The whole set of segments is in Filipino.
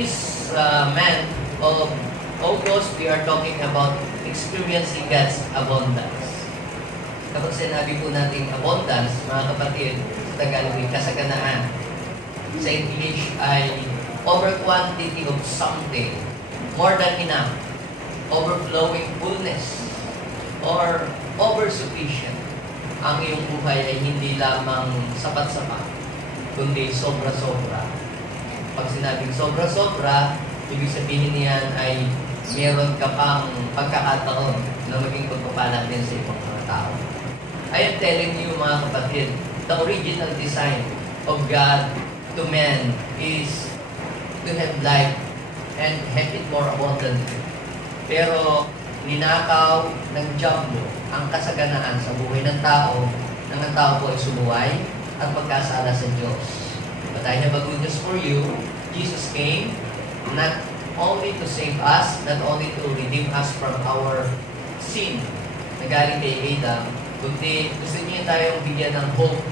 this month of August, we are talking about experiencing God's abundance. Kapag sinabi po natin abundance, mga kapatid, sa Tagalog ay kasaganaan. Sa English ay over quantity of something, more than enough, overflowing fullness, or over-sufficient. Ang iyong buhay ay hindi lamang sapat-sapat, kundi sobra-sobra. Pag sinabing sobra-sobra, ibig sabihin niyan ay meron ka pang pagkakataon na maging pagpapala din sa ibang mga tao. I am telling you mga kapatid, the original design of God to man is to have life and have it more abundantly. Pero ninakaw ng diablo ang kasaganaan sa buhay ng tao nang ang tao po ay sumuway at magkasala sa Diyos. But I have a good news for you. Jesus came not only to save us, not only to redeem us from our sin na galing kay Adam, kundi gusto niya tayong bigyan ng hope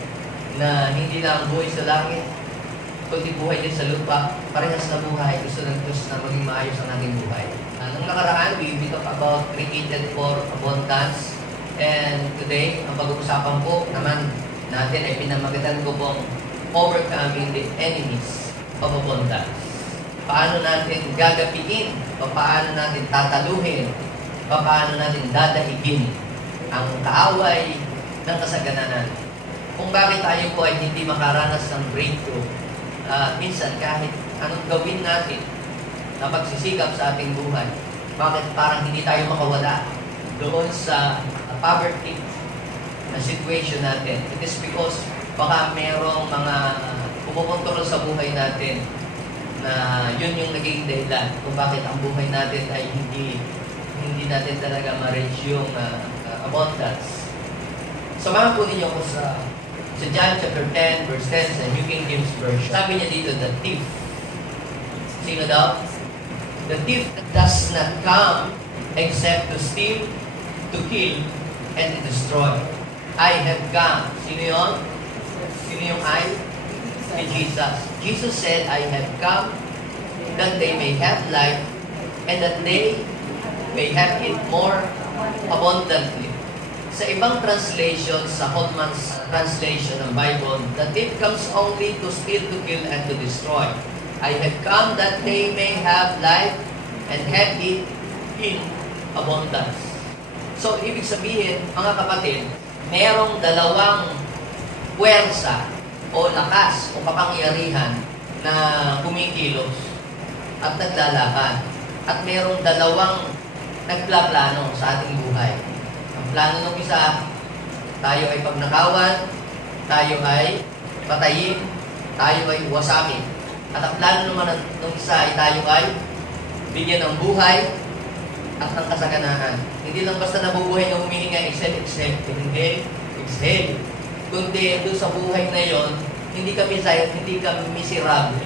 na hindi lang buhay sa langit, kundi buhay din sa lupa. Parehas na buhay. Gusto ng Diyos na maging maayos ang ating buhay. Nung nakaraan, we talk about created for abundance. And today, ang pag-uusapan po naman natin ay pinamagatan ko pong overcoming the enemies of abundance. Paano natin gagapiin, paano natin tataluhin, paano natin dadaigin ang kaaway ng kasaganahan. Kung bakit tayo po ay hindi makaranas ng breakthrough, minsan kahit anong gawin natin na pagsisikap sa ating buhay, bakit parang hindi tayo makawala doon sa poverty na situation natin? It is because baka merong mga pumukontrol sa buhay natin na yun yung naging dahilan kung bakit ang buhay natin ay hindi natin talaga ma-reach yung abundance. Samahan po ninyo ako sa John chapter 10 verse 10 sa New King James Version. Sabi niya dito, the thief. Sino daw? The thief does not come except to steal, to kill, and to destroy. I have come. Sino yun? Sino yung I? Si Jesus. Jesus said, I have come that they may have life and that they may have it more abundantly. Sa ibang translation, sa Holman's translation ng Bible, the thief comes only to steal, to kill, and to destroy. I have come that they may have life and have it in abundance. So, ibig sabihin, mga kapatid, merong dalawang puwersa o lakas o kapangyarihan na kumikilos at naglalaban. At merong dalawang nagplaplano sa ating buhay. Ang plano ng isa, tayo ay pagnakawan, tayo ay patayin, tayo ay wasakin. At ang plano naman ng isa ay tayo ay bigyan ng buhay at ng kasaganahan. Hindi lang basta nabubuhay na humihinga, exhale, hindi, exhale. Kundi doon sa buhay na yon, hindi kami miserable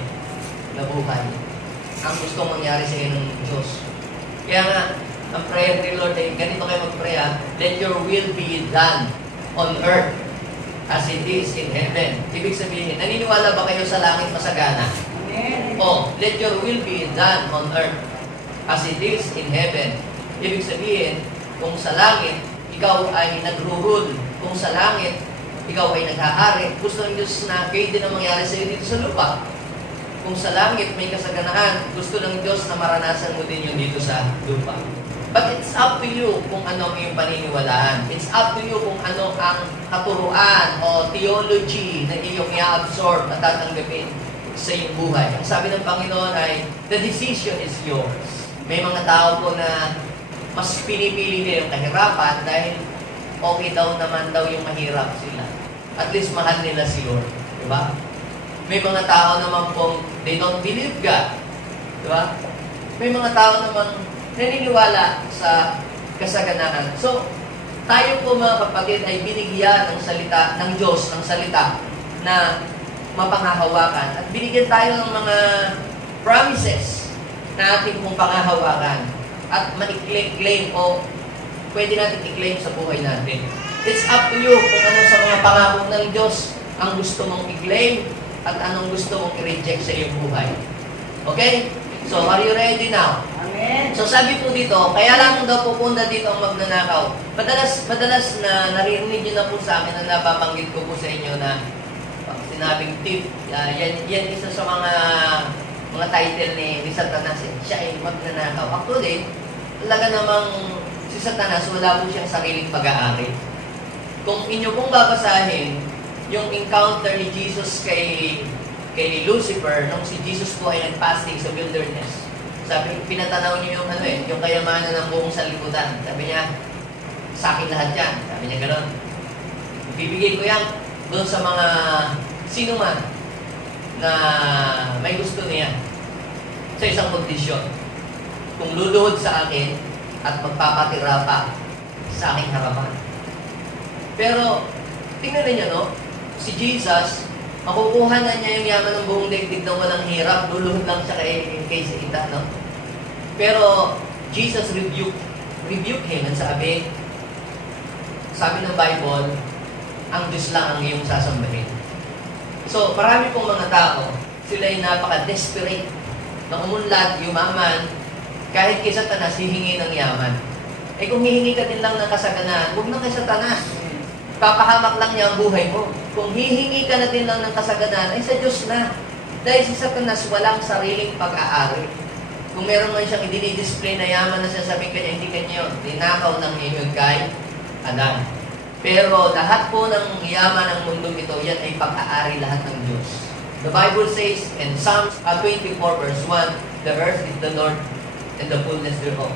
na buhay. Ang gustong mangyari sa iyo ng Diyos. Kaya nga, ang prayer ni Lord ay ganito kayo mag-pray, let your will be done on earth as it is in heaven. Ibig sabihin, naniniwala ba kayo sa langit masagana? Amen. Oh, let your will be done on earth as it is in heaven. Ibig sabihin, kung sa langit, ikaw ay nagro-rule. Kung sa langit, ikaw ay naghahari. Gusto ng Diyos na kayo din ang mangyari sa iyo dito sa lupa. Kung sa langit may kasaganaan, gusto ng Diyos na maranasan mo din yun dito sa lupa. But it's up to you kung ano ang iyong paniniwalaan. It's up to you kung ano ang katuruan o theology na iyong i-absorb at tatanggapin sa iyong buhay. Ang sabi ng Panginoon ay, the decision is yours. May mga tao po na mas pinipili nila yung kahirapan dahil okay daw naman daw yung mahirap sila. At least mahal nila si Lord. Diba? May mga tao naman pong they don't believe God. Diba? May mga tao naman naniniwala sa kasaganaan. So, tayo po mga kapatid ay binigyan ng salita ng Diyos, ng salita na mapangahawakan. At binigyan tayo ng mga promises na ating pong pangahawakan at ma-claim o pwede natin i-claim sa buhay natin. It's up to you kung ano sa mga pangako ng Diyos ang gusto mong i-claim at anong gusto mong i-reject sa iyong buhay. Okay? So, are you ready now? Amen. So sabi po dito, kaya lang daw pupunta dito ang magnanakaw. Madalas na naririnig niyo na po sa akin na nababanggit ko po sa inyo na pag sinabing thief, yan isa sa mga title ni Satanas. Siya ay magnanakaw. Actually, talaga namang si Satanas, wala po siyang sariling pag-aari. Kung inyo pong babasahin, yung encounter ni Jesus kay Lucifer, nung si Jesus po ay nag-fasting sa wilderness, sabi, pinatanaw niyo yung kayamanan ng buong sanlibutan. Sabi niya, sa akin lahat yan. Sabi niya gano'n. Bibigay ko yan doon sa mga sino man na may gusto niya sa isang kondisyon. Kung luluhod sa akin at magpapatira pa sa aking harapan. Pero, tingnan niyo, no? Si Jesus, makukuha na niya yung yaman ng buong daigdig na walang hirap, luluhod lang siya kay Satan, no? Pero, Jesus rebuke him and sabi ng Bible, ang Diyos lang ang iyong sasambahin. So, marami pong mga tao, sila ay napaka-desperate na umunlad, yumaman, kahit kay Satanas, hihingi ng yaman. Eh kung hihingi ka din lang ng kasaganan, huwag na kay Satanas. Papahamak lang niya ang buhay mo. Kung hihingi ka na din lang ng kasaganan, ay sa Diyos na. Dahil si Satanas walang sariling pag-aari. Kung meron man siyang i-display na yaman na sasabihin kanya, hindi kanya yun. Dinakaw ng iyon kay Adan. Pero lahat po ng yaman ng mundo ito, yan ay pag-aari lahat ng Diyos. The Bible says in Psalms 24 verse 1, the earth is the Lord and the fullness thereof.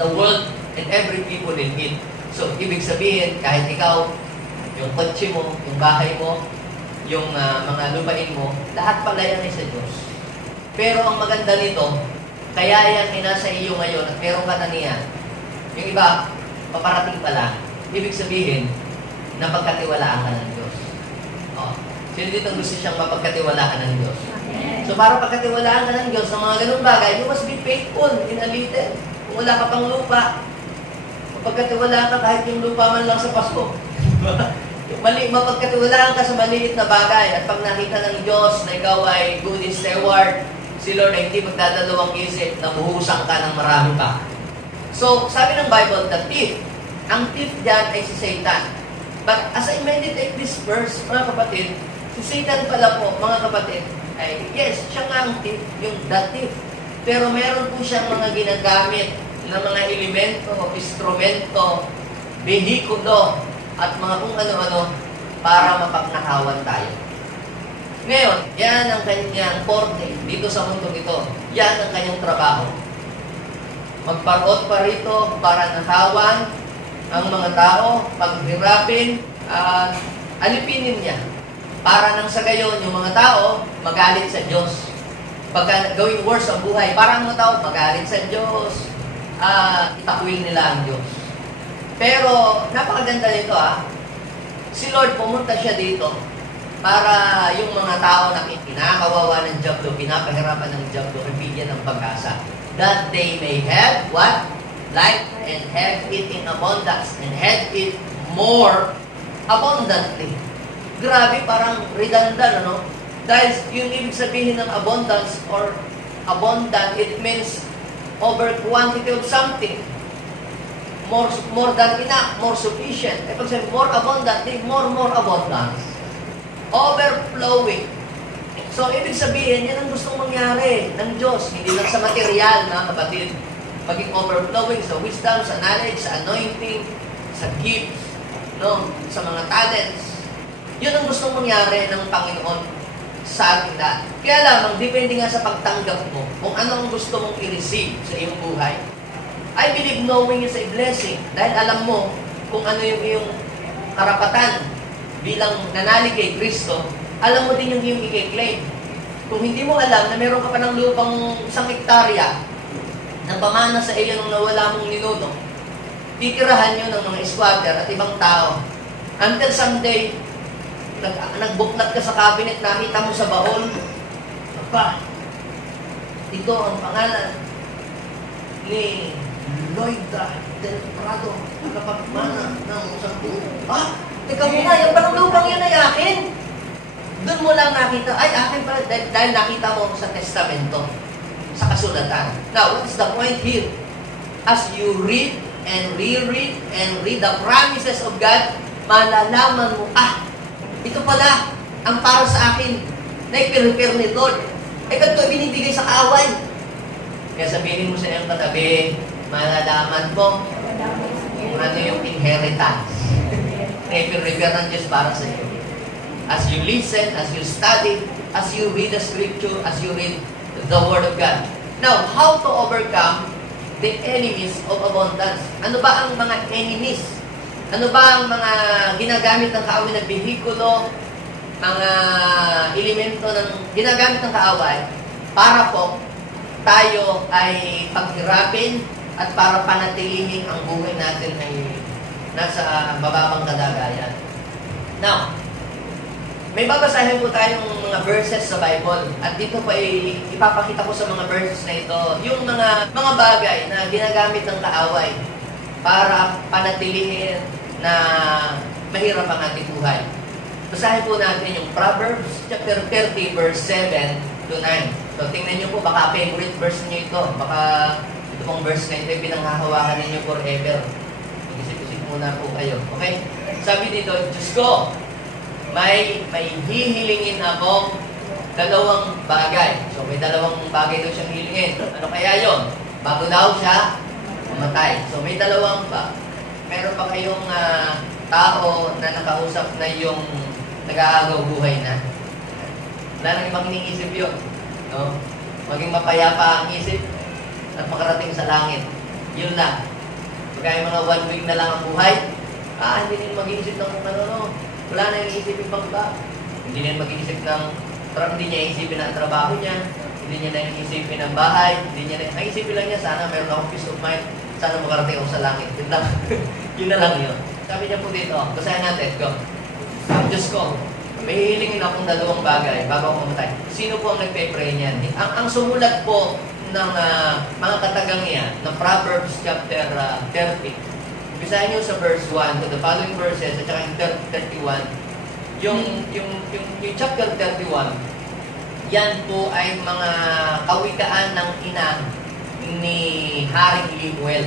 The world and every people in it. So, ibig sabihin, kahit ikaw, yung kotse mo, yung bahay mo, yung mga lupain mo, lahat pala yan ay sa Diyos. Pero ang maganda nito, kaya yan ay nasa iyo ngayon at meron ka na niyan. Yung iba, paparating pala. Ibig sabihin, napagkatiwalaan ka ng Diyos. Oh. Sino dito gusto siyang mapagkatiwalaan ng Diyos? So, para pagkatiwalaan ka ng Diyos sa mga ganung bagay, you must be faithful in a little. Kung wala ka pang lupa, mapagkatiwalaan ka kahit yung lupa man lang sa Pasko. Mapagkatiwalaan ka sa maliit na bagay at pag nakita ng Diyos na ikaw ay good steward, si Lord ay hindi magdadalawang isip na buhusan ka ng marami pa. So, sabi ng Bible, the thief, ang thief dyan ay si Satan. But as I meditate this verse, mga kapatid, si Satan pala po, mga kapatid, ay yes, siya nga ang thief, yung the thief. Pero meron po siyang mga ginagamit na mga elemento, instrumento, behikulo, at mga kung ano-ano para mapagnakawan tayo. Ngayon, yan ang kanyang forte dito sa mundong ito. Yan ang kanyang trabaho. Magparot pa rito para nakawan ang mga tao, paghirapin, at alipinin niya. Para nang sa gayon, yung mga tao magalit sa Diyos. Pagka gawing worse ang buhay, para ang mga tao magalit sa Diyos, itakwil nila ang Diyos. Pero, napakaganda nito si Lord pumunta siya dito para yung mga tao na kinakawawa ng Diablo, pinapahirapan ng Diablo, bigyan ng pag-asa. That they may have what? Life and have it in abundance and have it more abundantly. Grabe, parang redundant, ano? Dahil yung ibig sabihin ng abundance or abundant, it means over quantity of something. More than enough, more sufficient. Pag sabi, more abundantly, more abundance. Overflowing. So, ibig sabihin, yan ang gustong mangyari ng Diyos. Hindi lang sa material, mga kapatid. Maging overflowing sa wisdom, sa knowledge, sa anointing, sa gifts, no? Sa mga talents. Yun ang gustong mangyari ng Panginoon sa ating lahat. Kaya lamang, depende nga sa pagtanggap mo kung ano ang gusto mong i-receive sa iyong buhay. I believe knowing is a blessing dahil alam mo kung ano yung iyong karapatan bilang nanalig kay Kristo, alam mo din yung iyong i-claim. Kung hindi mo alam na meron ka pa ng lupang 1 hektarya na pamana sa iyo nung nawala mong ninuno, titirahan nyo ng mga squatter at ibang tao until someday, nagbuklat ka sa cabinet, nakita mo sa baon, pa, ito ang pangalan ni Lloyda del Prado, nakapagmana ng isang buo. Teka muna, yung parang lupang yun ay akin. Doon mo lang nakita, ay akin pala, dahil nakita mo sa testamento. sa kasulatan. Now, what's the point here? As you read and reread and read the promises of God, malalaman mo, ito pala ang para sa akin na i-prepare ni Lord. Ito binibigay sa kaaway. Kaya sabihin mo sa iyong katabi, malalaman mo kung ano yung inheritance na i-prepare ng Diyos para sa iyo. As you listen, as you study, as you read the Scripture, as you read the Word of God. Now, how to overcome the enemies of abundance? Ano ba ang mga enemies? Ano ba ang mga ginagamit ng kaaway na behikulo, mga elemento ng ginagamit ng kaaway para po tayo ay paghirapin at para panatilihin ang buhay natin ay nasa bababang kalagayan. Now, may babasahin po tayong mga verses sa Bible at dito po ay ipapakita ko sa mga verses na ito yung mga bagay na ginagamit ng kaaway para panatilihin na mahirap ang ating buhay. Basahin po natin yung Proverbs chapter 30 verse 7 to 9. So tingnan niyo po, baka favorite verse niyo ito. Baka ito pong verse na ito ay pinanghahawakan ninyo forever. Mag-isip-isip muna po kayo. Okay? Sabi dito, Diyos ko, may hihilingin akong dalawang bagay. So may dalawang bagay daw siyang hilingin. Ano kaya yon? Bago daw siya mamatay. So may dalawang meron pa kayong tao na nakausap na yung nag-aagaw buhay na. Wala nang ibang iniisip yun. No? Maging mapayapa ang isip at makarating sa langit. Yun lang. Pagka mga 1 week na lang ang buhay, hindi nila mag-iisip ng kung ano. Wala na yung isipin pang iba. Hindi niya mag-iisip ng, hindi niya isipin ang trabaho niya, hindi niya na isipin ang bahay, hindi niya na, isipin lang niya, sana meron akong peace of mind, sana makarating ako sa langit. Yun lang. Yun na lang yun. Sabi niya po dito, basahin natin, go. Diyos ko, may hihilingin akong dalawang bagay bago ako mamatay. Sino po ang nagpe-pray niyan? Ang sumulat po ng mga katagang niya, ng Proverbs chapter 30, bisahin niyo sa verse 1 to the following verses at saka yung 31, yung chapter 31, yan po ay mga kawikaan ng ina ni Haring Lemuel.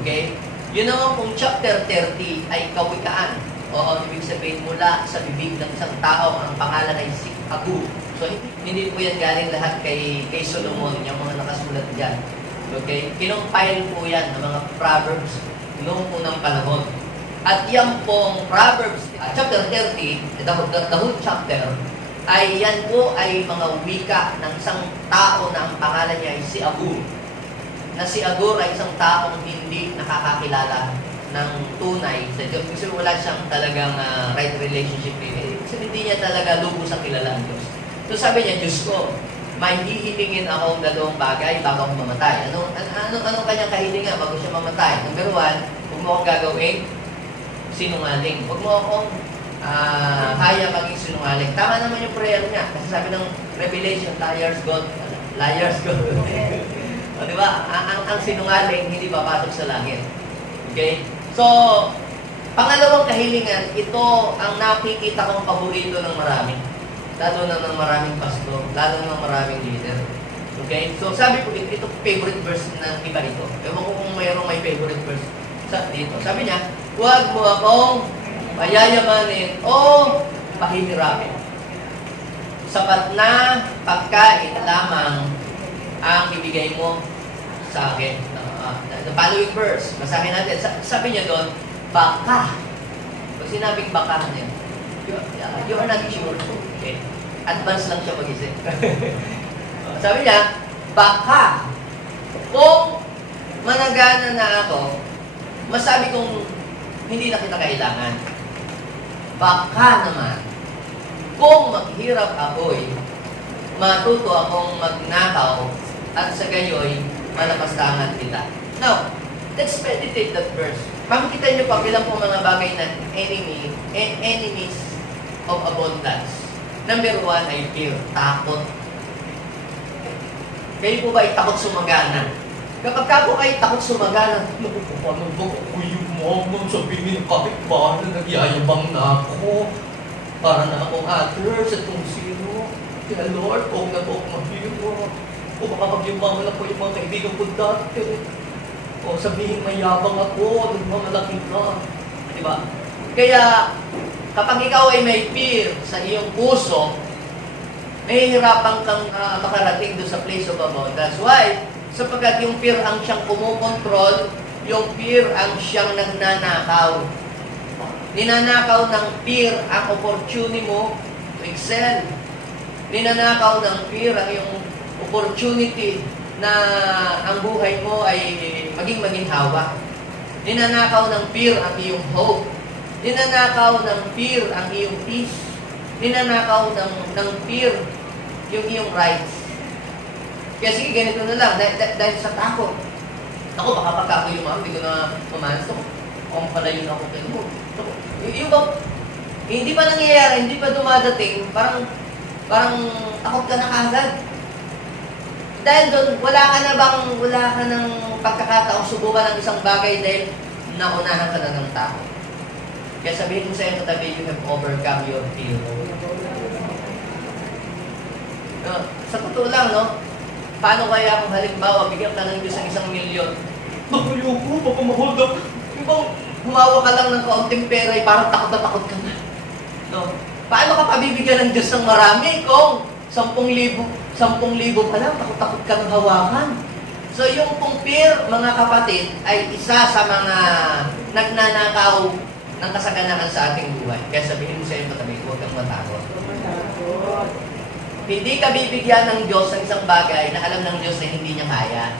Okay? Yun naman pong chapter 30 ay kawikaan. O ibig sabihin mula sa bibig ng isang tao, ang pangalan ay si Agur. So hindi po yan galing lahat kay Solomon, yung mga nakasulat dyan. Okay? Kinumpile po yan ng mga Proverbs noong unang panahon. At yan pong Proverbs, chapter 30, the whole chapter, ay yan po ay mga wika ng isang tao na ang pangalan niya ay si Agur. Na si Agur ay isang taong hindi nakakakilala ng tunay sa Diyos. Kasi wala siyang talagang right relationship with Him. Kasi hindi niya talaga lubos ang kilala ang Diyos. So sabi niya, Diyos ko, may hihilingin akong dalawang bagay bago ako mamatay. Anong kanyang kahilingan bago siya mamatay? Number 1, huwag mo akong gagawin sinungaling. Huwag mo akong kaya maging sinungaling. Tama naman yung prayer niya. Kasi sabi ng Revelation, liars God. O, di ba? Ang sinungaling hindi papasok sa langit. Okay? So, pangalawang kahilingan, ito ang nakikita kong paborito ng marami. Lalo na ng maraming pastor, lalo na ng maraming leader. Okay? So, sabi ko, ito favorite verse ng iba rito. Ewan ko kung mayroong may favorite verse dito. Sabi niya, huwag mo akong payayamanin o pahihirapin. Sapat na pagkain lamang ang ibigay mo sa akin. The following verse, basahin natin. Sabi niya doon, baka. Pag sinabing baka niya, you are not sure. Okay. Advance lang siya mag-isip. Sabi niya, baka kung managana na ako, masabi kong hindi na kita kailangan. Baka naman, kung maghirap ako'y matuto akong magnakaw at sa gayoy malapastangan kita. Now, let's meditate that verse. Makikita niyo pa bilang po mga bagay na enemies of abundance. Number 1 ay fear, takot. Kayo po ba ay takot sumagana? Kapag ka po ay takot sumagana, paano ba ako yung mamang sabihin kahit ba na nagyayabang na ako? Para na akong others at kung sino. Kaya Lord, huwag na po akong mahirap. O baka magyumangan ako yung mga kaibigan ko dati. O sabihin mayabang ako, nagmamalaki ka. Diba? Kaya, kapag ikaw ay may fear sa iyong puso, mahihirapan kang makarating doon sa place of abundance. Why? Sapagkat yung fear ang siyang kumukontrol, yung fear ang siyang nagnanakaw. Ninanakaw ng fear ang opportunity mo to excel. Ninanakaw ng fear ang iyong opportunity na ang buhay mo ay maging maginhawa. Ninanakaw ng fear ang iyong hope. Ninanakaw ng fear ang iyong peace. Ninanakaw ng fear yung iyong rights. Kaya sige, ganito na lang, dahil sa takot. Ako, baka pagka ako yung hindi ko na mamanas ako. Kung pala yun ako kayo mo. Yung ba, hindi pa nangyayari, hindi pa dumadating, parang takot ka na kagad. Dahil doon, wala ka ng pagkakataong subukan ng isang bagay dahil naunahan ka na ng takot. Kaya sabihin mo sa iyo katabi, you have overcome your fear. No, sa totoo lang, no? Paano kaya kung halimbawa, bigyan ka ng Diyos ng 1 milyon? Ayoko, papahold up. Yung bang humawa ka lang ng kaunting pera, parang takot na takot ka na. No? Paano ka pabibigyan ng Diyos ng marami kung 10,000 pa lang, takot-takot ka ng hawakan? So yung pong fear, mga kapatid, ay isa sa mga nagnanakaw ng kasaganaan sa ating buhay. Kaya sabihin mo sa iyo katabi, huwag kang matakot. Hindi ka bibigyan ng Diyos ng isang bagay na alam ng Diyos na hindi niya kaya.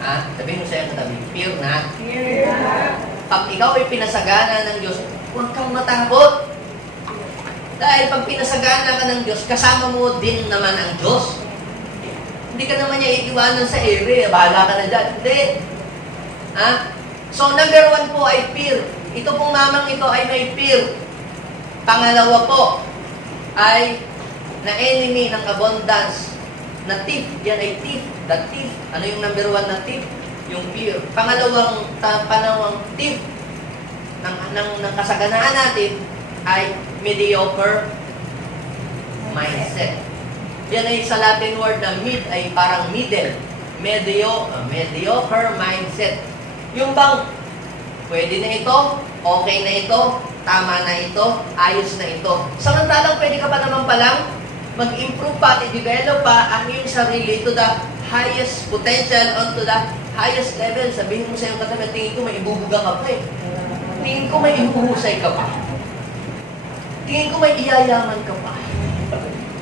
Ha? Sabihin mo sa iyo katabi, fear not. Pag ikaw ay pinasagana ng Diyos, huwag kang matakot. Dahil pag pinasagana ka ng Diyos, kasama mo din naman ang Diyos. Hindi ka naman niya iiwanan sa ere, bahala ka na dyan. Hindi. Ha? So, number 1 po ay fear. Ito pong mamang ito ay may fear. Pangalawa po ay na enemy ng abundance. Na thief. Yan ay thief. The thief. Ano yung number 1 na thief? Yung fear. Pangalawang thief ng kasaganaan natin ay mediocre mindset. Yan ay sa Latin word na mid ay parang middle. Mediocre mindset. Yung bang, pwede na ito, okay na ito, tama na ito, ayos na ito. Samantalang pwede ka pa naman palang mag-improve pa, i-develop pa ang iyong sarili to the highest potential on to the highest level. Sabihin mo sa iyong katabi, tingin ko may ibubuga ka pa eh. Tingin ko may ihuhusay ka pa. Tingin ko may iyayaman ka pa.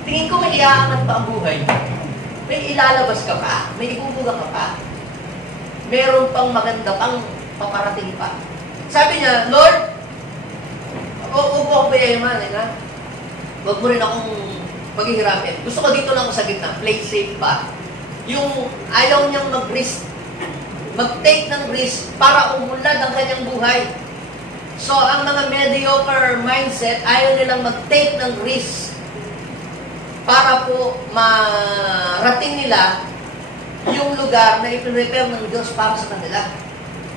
Tingin ko may iyaangat pa ang buhay. May ilalabas ka pa. May ibubuga ka pa. Meron pang maganda pang paparating pa. Sabi niya, Lord, huwag mo akong payayaman, ha? Huwag mo rin akong paghihirapin. Gusto ko dito lang sa gitna, play safe ba? Yung ayaw niyang mag-risk, mag-take ng risk para umunlad ang kanyang buhay. So, ang mga mediocre mindset, ayaw nilang mag-take ng risk para po marating nila yung lugar na ipinrepare ng Diyos para sa kanila.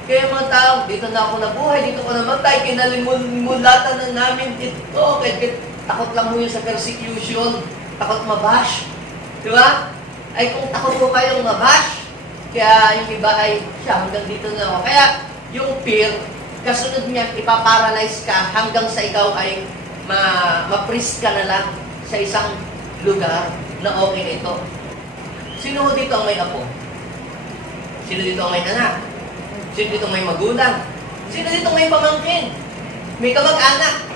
Kaya mga tao, dito na ako nabuhay, dito ko namatay, kinalimulatan na namin dito. Kaya takot lang mo yun sa persecution, takot mabash. Di ba? Ay kung takot ko kayong mabash, kaya yung iba ay, siya, hanggang dito na ako. Kaya yung fear, kasunod niya, ipaparalyze ka hanggang sa ikaw ay ma-freeze ka na lang sa isang lugar na okay na ito. Sino dito ang may apo? Sino dito ang may anak? Sino dito ang may magulang? Sino dito ang may pamangkin? May kamag-anak?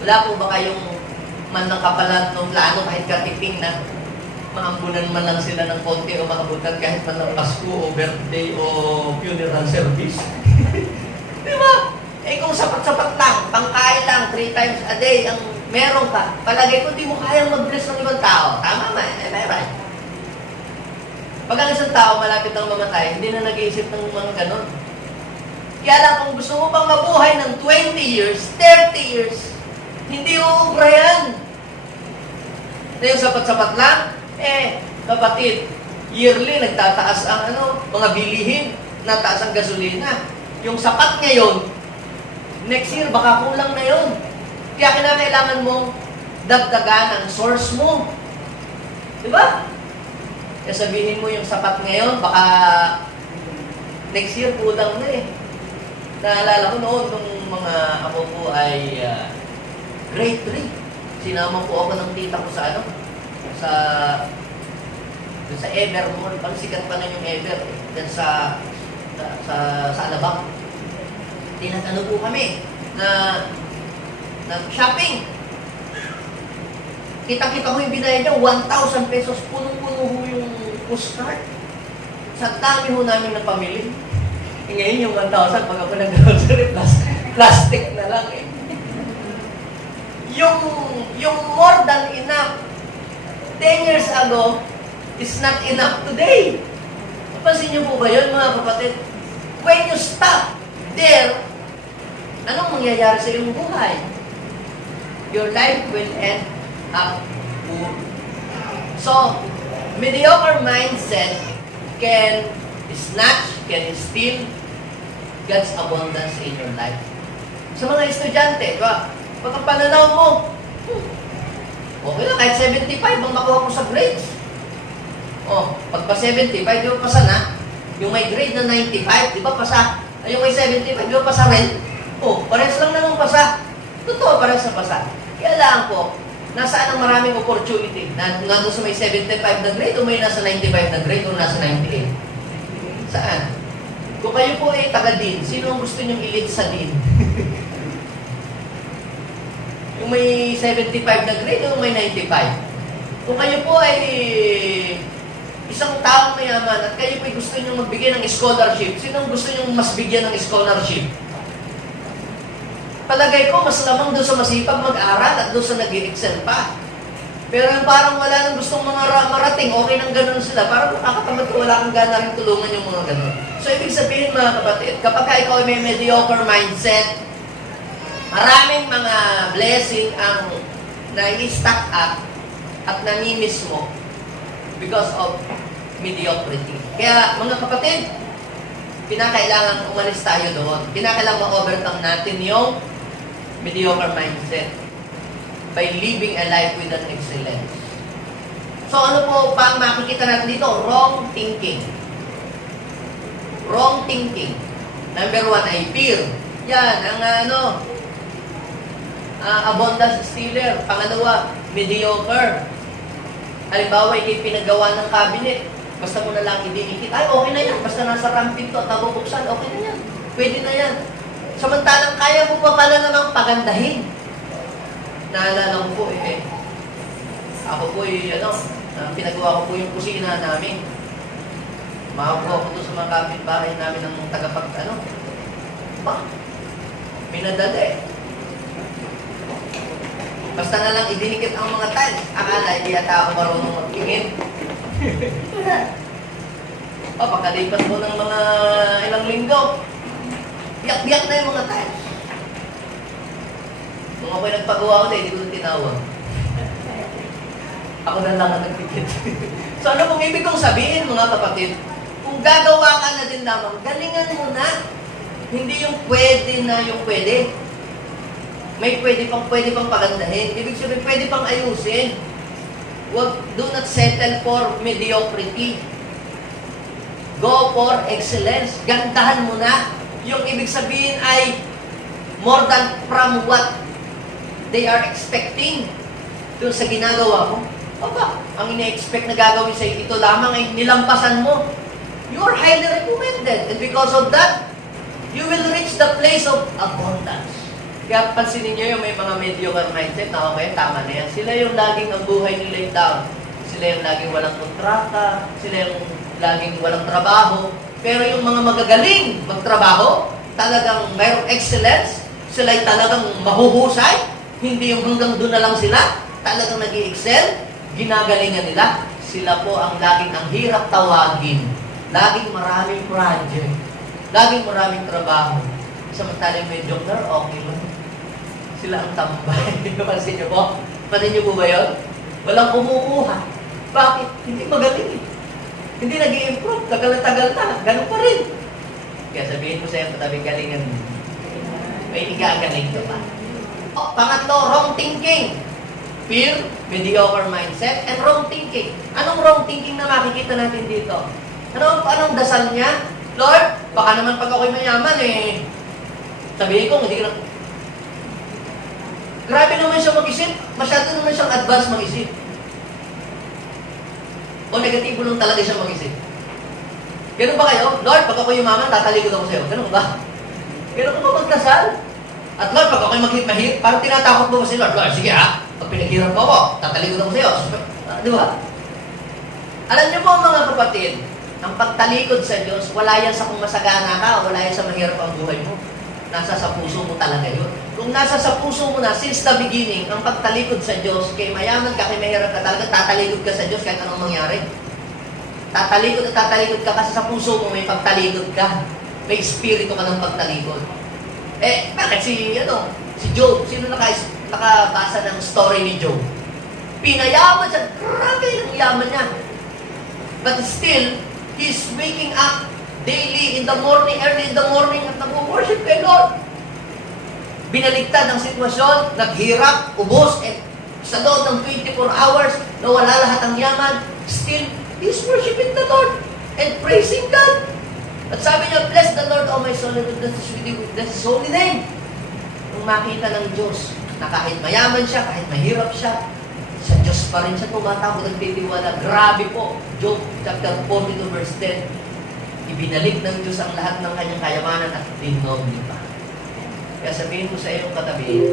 Wala po ba kayong man ng kapalan ng plano kahit katiping na maambunan man lang sila ng konti o makabutan kahit man ng Pasko o birthday o funeral service? Di ba? Eh kung sapat-sapat lang, pangkain lang, 3 times a day ang meron ka, palagay ko di mo kayang mag-bless ng ibang tao. Tama ba? Right. Pag ang isang tao malapit ng mamatay, hindi na nag-iisip ng mga ganon. Kaya lang kung gusto mo pang mabuhay ng 20 years, 30 years, hindi uubra yan. Na yung sapat-sapat lang, kapatid, yearly nagtataas ang mga bilihin, nataas ang gasolina. Yung sapat ngayon, next year baka kulang na yun. Kaya kinakailangan mo dagdagan ang source mo. Di ba? Kaya sabihin mo yung sapat ngayon, baka next year kulang na eh. Naalala ko noon, nung mga ako po ay grade 3. Sinama po ako ng tita ko sa ano, sa Ever Mall. Pag sikat pa na yung Ever, eh. Diyan sa Alabang. Tinatano po kami na shopping. Kita-kita ko yung binayad niya, 1,000 pesos, punong-puno ho yung postcard. Sa dami ho namin na pamili. E ngayon yung 1,000, pag ako nag-grocery, plastic na lang eh. Yung more than enough 10 years ago is not enough today. Napansin niyo po ba yun, mga kapatid? When you stop there, anong mangyayari sa iyong buhay? Your life will end up poor. So, mediocre mindset can snatch, can steal God's abundance in your life. Sa mga estudyante, ba? Pag ang pananaw mo, okay lang, kahit 75 ang makuha ko sa grades. Oh, pag pa 75, di ba pasa na? Yung may grade na 95, di ba pasa? Yung may 75, di ba pasa rin? Oh, parehas lang naman pasa. Totoo, parehas na pasa. Kaya lang po, nasaan ang maraming opportunity? Nandun sa may 75 na grade o may nasa 95 na grade o nasa 98? Saan? Kung kayo po ay taga-dean, sino ang gusto niyong i-lead sa dean? Yung may 75 na grade o may 95? Kung kayo po ay isang taong mayaman at kayo po ay gusto niyong magbigay ng scholarship, sino ang gusto niyong mas bigyan ng scholarship? Palagay ko, mas lamang doon sa masipag mag-aral at doon sa nag-i-excel pa. Pero parang wala nang gustong mga marating, okay nang ganun sila. Parang nakakatamad ko, wala kang gana rin tulungan yung mga ganun. So, ibig sabihin mga kapatid, kapag ikaw ay may mediocre mindset, maraming mga blessing ang nai-stack up at namimiss mo because of mediocrity. Kaya mga kapatid, pinakailangan umalis tayo doon. Pinakailangan ma-overcome natin yung mediocre mindset by living a life with an excellence. So ano po pa ang makikita natin dito? Wrong thinking. Wrong thinking. Number 1 ay fear. Yan, ang abundance stealer. Pangalawa, mediocre. Halimbawa, ikay pinagawa ng cabinet. Basta mo na lang idinikit. Ay, okay na yan. Basta nasa ramping to at nabubuksan, okay na yan. Pwede na yan. Samantalang kaya mo pa pala namang pagandahin. Naalala ko po ako po pinagawa ko po yung kusina namin. Makakuha ko doon sa mga kapitbahay namin ng minadali. Basta na lang idinikit ang mga tiles. Akala, hindi yata ako marunong magtingin. Pagkalipas po ng mga ilang linggo, biyak-biyak na yung mga tiles. Nung ako'y nagpagawa ulit, hindi ko tinawag. Ako na lang ang nagtikit. So ano pong ibig kong sabihin, mga kapatid? Kung gagawa ka na din lamang, galingan mo na. Hindi yung pwede na yung pwede. May pwede pang pagandahin. Ibig sabihin, pwede pang ayusin. Do not settle for mediocrity. Go for excellence. Gandahan mo na. Yung ibig sabihin ay more than from what they are expecting doon sa ginagawa mo. Ang ine-expect na gagawin sa ito lamang ay nilampasan mo. You are highly recommended. And because of that, you will reach the place of abundance. Kaya pansinin nyo yung may mga mediocre mindset na okay, tama na yan. Sila yung laging ang buhay nila yung down. Sila yung laging walang kontrata. Sila yung laging walang trabaho. Pero yung mga magagaling magtrabaho, talagang mayroong excellence, sila'y talagang mahuhusay, hindi yung hanggang doon na lang sila, talagang nag-i-excel, ginagalingan nila. Sila po ang laging ang hirap tawagin. Laging maraming project. Laging maraming trabaho. Samantalang mediocre, okay lang. Sila ang tambay. Pansin niyo po? Pansin niyo po ba yun? Walang kumukuha. Bakit? Hindi magaling eh. Hindi nag-i-improve. Tagal-tagal na. Ganun pa rin. Kaya sabihin mo sa'yo, matabing galingan mo. May igagaling ka pa. Pangatlo, wrong thinking. Fear, mediocre mindset, and wrong thinking. Anong wrong thinking na makikita natin dito? Anong dasal niya? Lord, baka naman pag ako'y mayaman sabihin ko, hindi ka na... Grabe naman siya mag-isip. Masyado naman siyang advance mag-isip. O negatibo lang talaga siya mag-isip. Ganun ba kayo? Lord, pag ako'y yumaman, tatalikod ako sa'yo. Ganun ba? Ganun ba magdasal? At Lord, pag ako'y mahirap, parang tinatakot mo ba si Lord? Lord, sige pag pinaghirap mo ako, tatalikod ako sa'yo. Di ba? Alam niyo po mga kapatid, ang pagtalikod sa Diyos, wala yan sa kung masagana ka, wala yan sa mahirap ang buhay mo. Nasa sa puso mo talaga yun. Kung nasa sa puso mo na, since the beginning, ang pagtalikod sa Diyos, kay mayaman ka, kay mahirap ka talaga, tatalikod ka sa Diyos kahit anong mangyari. Tatalikod at tatalikod ka kasi sa puso mo may pagtalikod ka. May espiritu ka ng pagtalikod. Bakit si Job? Sino nakabasa ng story ni Job? Pinayaman siya. Grabe ang yaman niya. But still, he's waking up daily in the morning, early in the morning, at nag-worship kay Lord. Binaligtad ang sitwasyon, naghirap, ubos, at sa loob ng 24 hours, nawala lahat ang yaman, still, he's worshiping the Lord and praising God. At sabi niya, bless the Lord, O my soul, and bless His holy name. Nung makita ng Diyos, na kahit mayaman siya, kahit mahirap siya, sa Diyos pa rin siya tumatawag, nagtitiwala. Grabe po. Job chapter 42 verse 10. Ibinalik ng Diyos ang lahat ng kanyang kayamanan at dinobli pa. Kaya sabihin ko sa iyong katabi,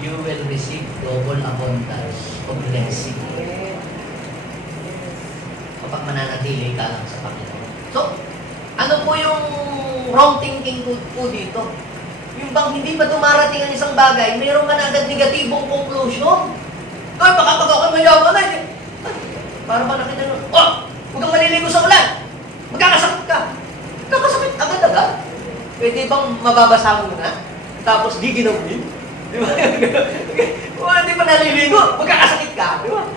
you will receive double abundance of blessing. Kapag mananatili ka lang sa Panginoon. So, ano po yung wrong thinking po dito? Yung bang hindi pa dumarating ang isang bagay, mayroon ka na agad negatibong conclusion. Ay, baka pag ako mayaman na, para ba nakita nyo? Huwag kang maliligo sa ulan. Magkakasakit ka. Magkakasakit agad-agad. Pwede bang mababasa mo na? Tapos di ginawin? Di ba? Hindi pa naliligo. Magkakasakit ka. Di ba?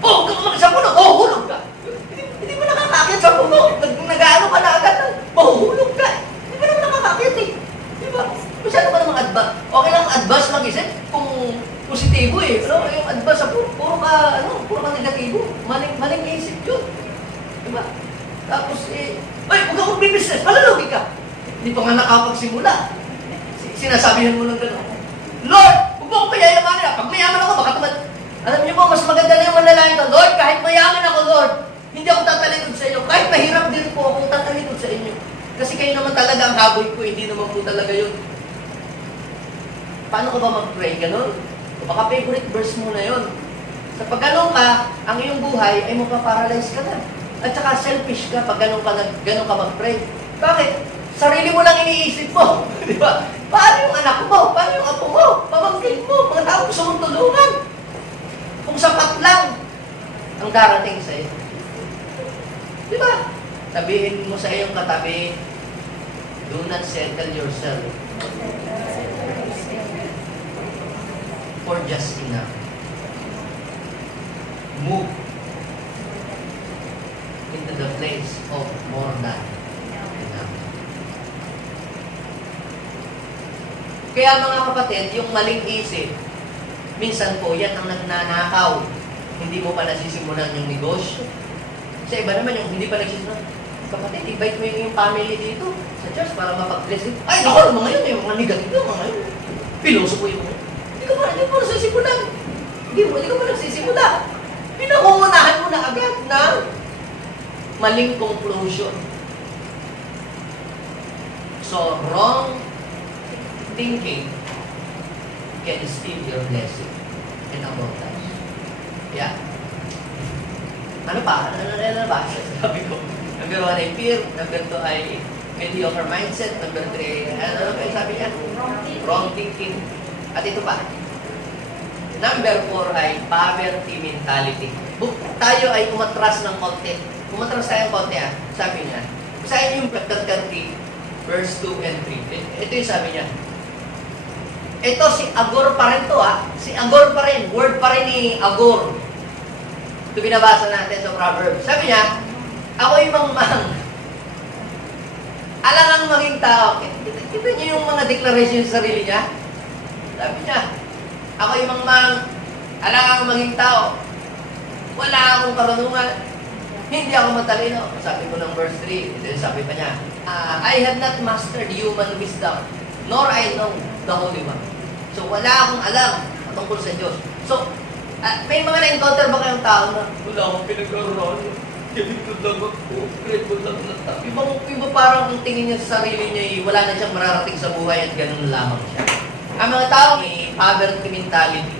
Huwag kang magsapuno. Hulog ka. Hindi pa nakakakit sa puno. Nag-ano ka na agad. Mahuhulog ka. Hindi pa naman nakakakit Di ba? Masyado pa namang advance. Okay lang advance mag-isip kung positibo Yung advance, puro ka negatibo. Maling isip yun. Di ba? Tapos huwag akong business, malalugi ka. Hindi pa nga nakapagsimula. Sinasabihan mo lang gano'n. Lord, huwag mo akong payayamanin. Pag mayaman ako, baka tumad. Alam niyo po, mas maganda na yung manlalangin ko. Lord, kahit mayaman ako, Lord, hindi ako tatalikod sa inyo. Kahit mahirap din po ako tatalikod sa inyo. Kasi kayo naman talaga ang habol ko, hindi naman po talaga yun. Paano ka ba mag-pray? Ganon? O baka favorite verse mo na yun. Sa pag ganon ka, ang iyong buhay ay magpa-paralyze ka na. At saka selfish ka pag gano'n ka mag-pray. Bakit? Sarili mo lang iniisip mo. Di ba? Paano yung anak mo? Paano yung apo mo? Pamangkin mo? Mga tao gusto mong tulungan. Kung sapat lang ang darating sa iyo. Di ba? Sabihin mo sa iyong katabi, do not settle yourself for just enough. Move into the place of more than enough. Kaya mga kapatid, yung maling isip, minsan po yan ang nagnanakaw. Hindi mo pa nasisimulan yung negosyo. Sa iba naman yung hindi pa nagsisimulan. Kapatid, invite mo yung family dito sa church para mapag-bless dito. Ay, naku, mga yun, yung mga negative, mga yun. Piloso po yung mga yun. Hindi mo nasisimulan. Hindi ka pa nagsisimula. Pinakungunahan mo na agad na maling conclusion. So, wrong thinking can steal your blessing and abundance. Yeah? Ano pa? Ano ba? Sabi ko, number 1 ay fear, number 2 ay mediocre mindset, number 3, ano kayo sabi niya? Wrong thinking. At ito pa, number 4 ay poverty mentality. Tayo ay umatras ng konti. Umatras tayo ng konti sabi niya. Basahin yung chapter 30, verse 2 and 3. Ito yung sabi niya. Ito si Agor pa rin to Si Agor pa rin. Word pa rin ni Agor. Ito binabasa natin sa Proverbs. Sabi niya, ako'y mangmang. Alangang maging tao. Kita niyo yung mga declaration sa sarili niya? Sabi niya, Ako yung mang, alam akong maging tao. Wala akong karunungan. Hindi ako matalino. Sabi ko ng verse 3, then sabi pa niya, I have not mastered human wisdom, nor I know the Holy One. So, wala akong alam tungkol sa Diyos. So, may mga na-encounter ba kayong tao na wala akong pinag-aral? Ganito lang ako, grade ko lang na. Iba parang ang tingin niya sa sarili niya, wala na siyang mararating sa buhay at ganun lamang siya. Ang mga tao may poverty mentality.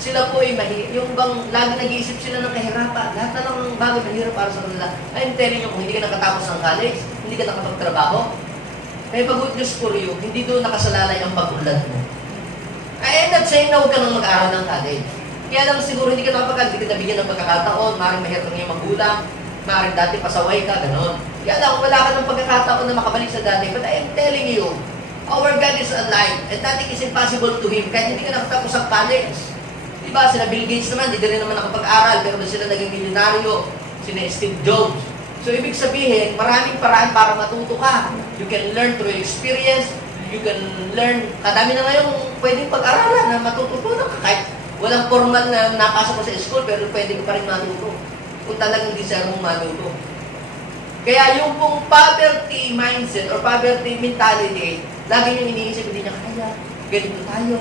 Sila po ay yung bang lagi nag-iisip sila ng kahirapan. Lahat na lang ng bagay mahirap para sa kanila. I'm telling you, kung hindi ka nakatapos ng college, hindi ka nakapagtrabaho, may good news for you, hindi doon nakasalalay ang pag-unlad mo. I am not saying na huwag ka nang mag-aral ng college. Kaya lang siguro hindi ka nakapagkal, hindi ka nabigyan ng pagkakataon, maaaring mahirap ng iyong magulang, maaaring dati pasaway ka, gano'n. Kaya lang, wala ka ng pagkakataon na makabalik sa dati. But I am telling you, our God is alive, and nothing is impossible to Him, kahit hindi ka nakatapos ng college. Diba, sila Bill Gates naman, hindi rin naman nakapag-aral, pero sila naging milyonaryo, sina Steve Jobs. So, ibig sabihin, maraming paraan para matuto ka. You can learn through experience, you can learn, kadami na ngayong pwedeng pag-aralan na matututunan ka. Kahit walang formal na napasok ko sa school, pero pwede ko pa rin matuto. Kung talagang deserve mong matuto. Kaya yung pong poverty mindset or poverty mentality, lagi nyo iniisip, hindi niya kaya, ganito tayo,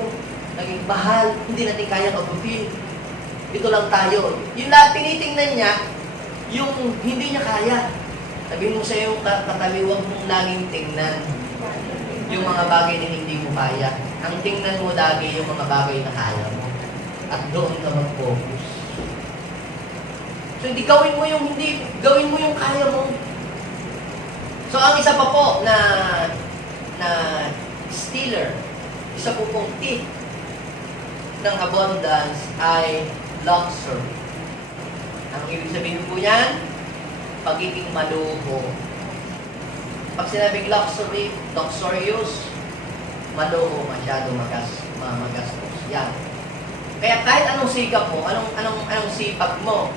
naging mahal, hindi natin kaya kabutin. Ito lang tayo. Yung tinitingnan niya, yung hindi niya kaya. Sabihin mo sa yung katabi, huwag mong laging tingnan yung mga bagay na hindi mo kaya. Ang tingnan mo lagi yung mga bagay na kaya mo. At doon ka mag-focus. So, hindi gawin mo yung hindi, gawin mo yung kaya mo. So, ang isa pa po na stealer, isa po pong tip ng abundance ay luxury. Ang ibig sabihin po yan, pagiging maluho. Pag sinabing luxury, luxurious, maluho, masyado magastos. Yan. Kaya kahit anong sikap mo, anong sipag mo,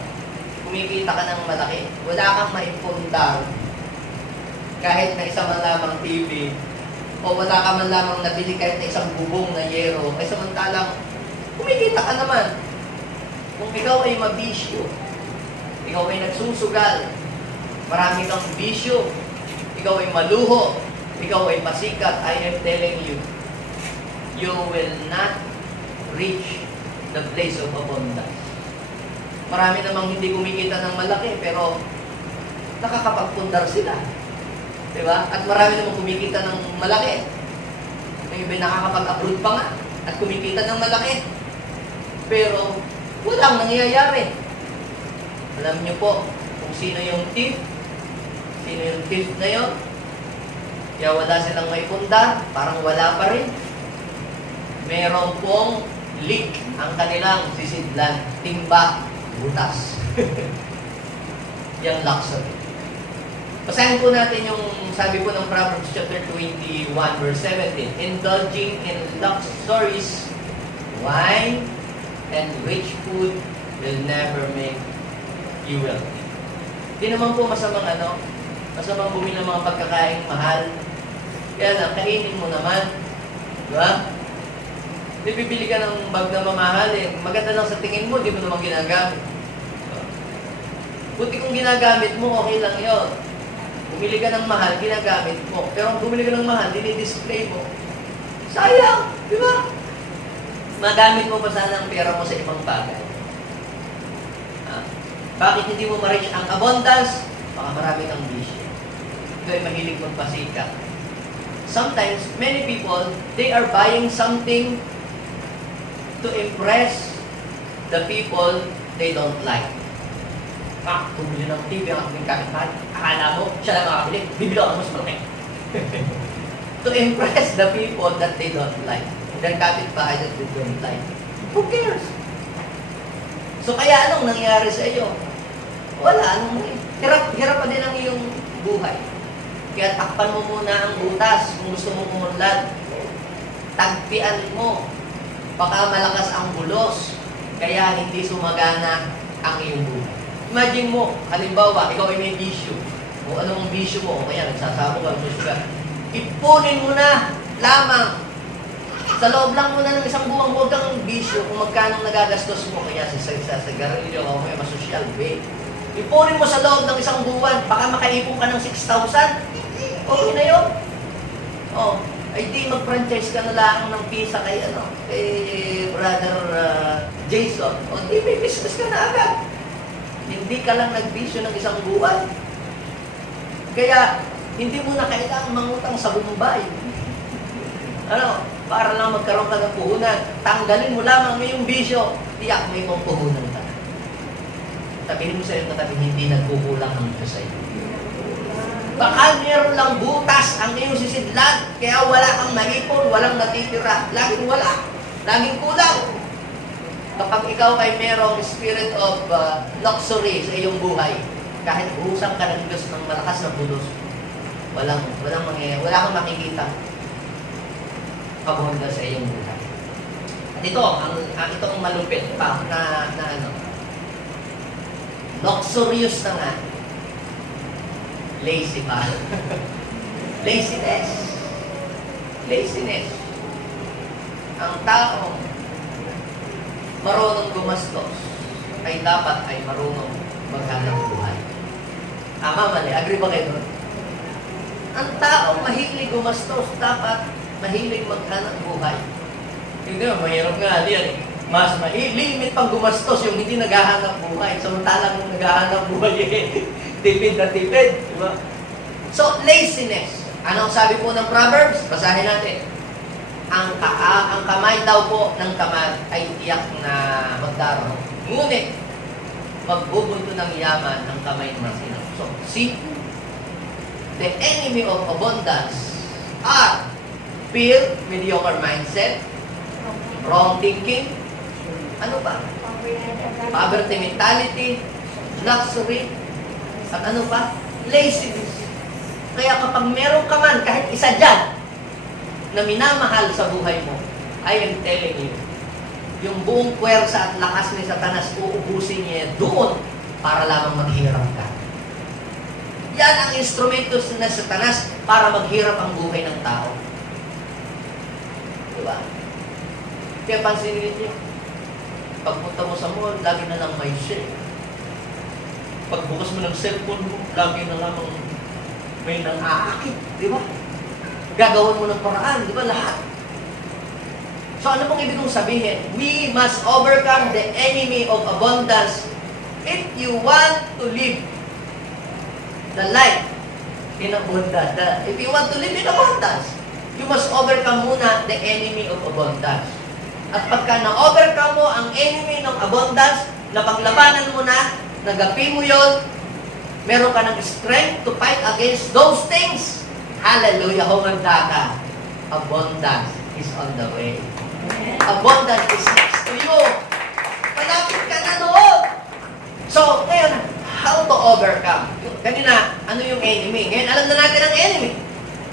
kumikita ka ng malaki, wala kang maipundar kahit na isang man lamang TV, o wala ka man lamang nabili kahit na isang bubong na yero, ay samantalang kumikita ka naman. Kung ikaw ay mabisyo, ikaw ay nagsusugal, marami kang bisyo, ikaw ay maluho, ikaw ay pasikat, I am telling you, you will not reach the place of abundance. Marami namang hindi kumikita ng malaki, pero nakakapagpundar sila. Diba? At marami namang kumikita ng malaki. May iba nakakapag-upload pa nga at kumikita ng malaki. Pero walang nangyayari. Alam niyo po kung sino yung thief? Sino yung thief na yun? Kaya wala silang maipundar, parang wala pa rin. Meron pong leak ang kanilang sisidlan, timba, butas. Yung luxury. Basahin po natin yung sabi po ng Proverbs chapter 21 verse 17. Indulging in luxuries, wine, and rich food will never make you wealthy. Hindi naman po masamang masamang bumili ng mga pagkakaing mahal. Kaya lang, kainin mo naman. Diba? Hindi bibili ka ng bag na mamahalin. Maganda lang sa tingin mo, di mo naman ginagamit. Buti kung ginagamit mo, okay lang yun. Bumili ka ng mahal, ginagamit mo. Pero kung bumili ka ng mahal, dinidisplay mo. Sayang! Di ba? Magamit mo pa sana ang pera mo sa ibang bagay. Bakit hindi mo ma-reach ang abundance? Baka marami kang bisyo. Ito ay mahilig magpasikat. Sometimes, many people, they are buying something to impress the people they don't like. Bumili ng TV ang aking kapitbahay. Akala mo, siya lang makakabili. Bibili ako mas malaki. To impress the people that they don't like. Their kapitbahay that they don't like. Who cares? So kaya anong nangyari sa iyo? Wala. Hirap pa din ang iyong buhay. Kaya takpan mo muna ang butas kung gusto mo kumunlad. Tagpian mo. Baka malakas ang bulos. Kaya hindi sumagana ang iyong buhay. Imagine mo, halimbawa, ikaw ay may bisyo. O anong bisyo mo? O kaya nagsasabo ka, susugal. Ipunin mo na lamang Sa loob lang muna ng isang buwan, huwag kang bisyo kung magkano nagagastos mo kaya sa sigarilyo o kaya masosyal, babe. Ipunin mo sa loob ng isang buwan, baka makaipon ka ng 6,000. Okay na yun. Oh, ay di mag-franchise ka na lang ng pizza kay brother Jason. O di may business ka na agad. Hindi ka lang nagbisyo ng isang buwan. Kaya hindi mo na kailangang mangutang sa Bombay. Para lang magkaroon ka ng puhunan. Tanggalin mo lamang yung bisyo, tiyak may mong puhunan ka. Sabihin mo sa iyo katabi, hindi nagkukulang ang Diyos sa iyo. Baka meron lang butas ang iyong sisidlan, kaya wala kang maipon, walang natitira. Laging wala. Laging kulang. Kapag ikaw ay merong spirit of luxury sa iyong buhay, kahit buhusan ka ng Diyos ng malakas na bulos, wala kang makikita kabunda sa iyong buhay. At ito ang malupit pa na luxurious na nga. Lazy pa. Laziness. Ang taong marunong gumastos ay dapat ay marunong maghanap buhay. Tama, mali. Agree ba kayo doon? Ang taong mahilig gumastos dapat mahilig maghanap buhay. Hindi mo, mahirap nga yan. Mas limit pang gumastos yung hindi naghahanap buhay. Samantalang naghahanap buhay tipid na tipid. Diba? So, laziness. Anong sabi po ng Proverbs? Basahin natin. Ang kamay daw po ng tamad ay tiyak na magdaro. Ngunit, magbubunto ng yaman ang kamay ng masino. So, see? The enemy of abundance are fear, mediocre mindset, wrong thinking, ano pa? Poverty mentality, luxury, at ano pa? Laziness. Kaya kapag meron ka man, kahit isa dyan, na minamahal sa buhay mo, I am telling you, yung buong puwersa at lakas ni Satanas, uubusin niya doon para lamang maghirap ka. Yan ang instrumento na Satanas para maghirap ang buhay ng tao. Diba? Kaya pansinin niyo, pagpunta mo sa mall, lagi na lang may share. Pagbukas mo ng cellphone mo, lagi na lamang may nang-aakit. Di ba? Gagawin mo ng paraan. Di ba? Lahat. So ano pong ibig kong sabihin? We must overcome the enemy of abundance if you want to live the life in abundance. If you want to live in abundance, you must overcome muna the enemy of abundance. At pagka na-overcome mo ang enemy ng abundance, napaglabanan mo na, nagapi mo yun, meron ka ng strength to fight against those things. Hallelujah, humanda ka. Abundance is on the way. Abundance is next to you. Malapit ka na doon. So, ngayon, how to overcome? Kanina, ano yung enemy? Ngayon, alam na natin ang enemy.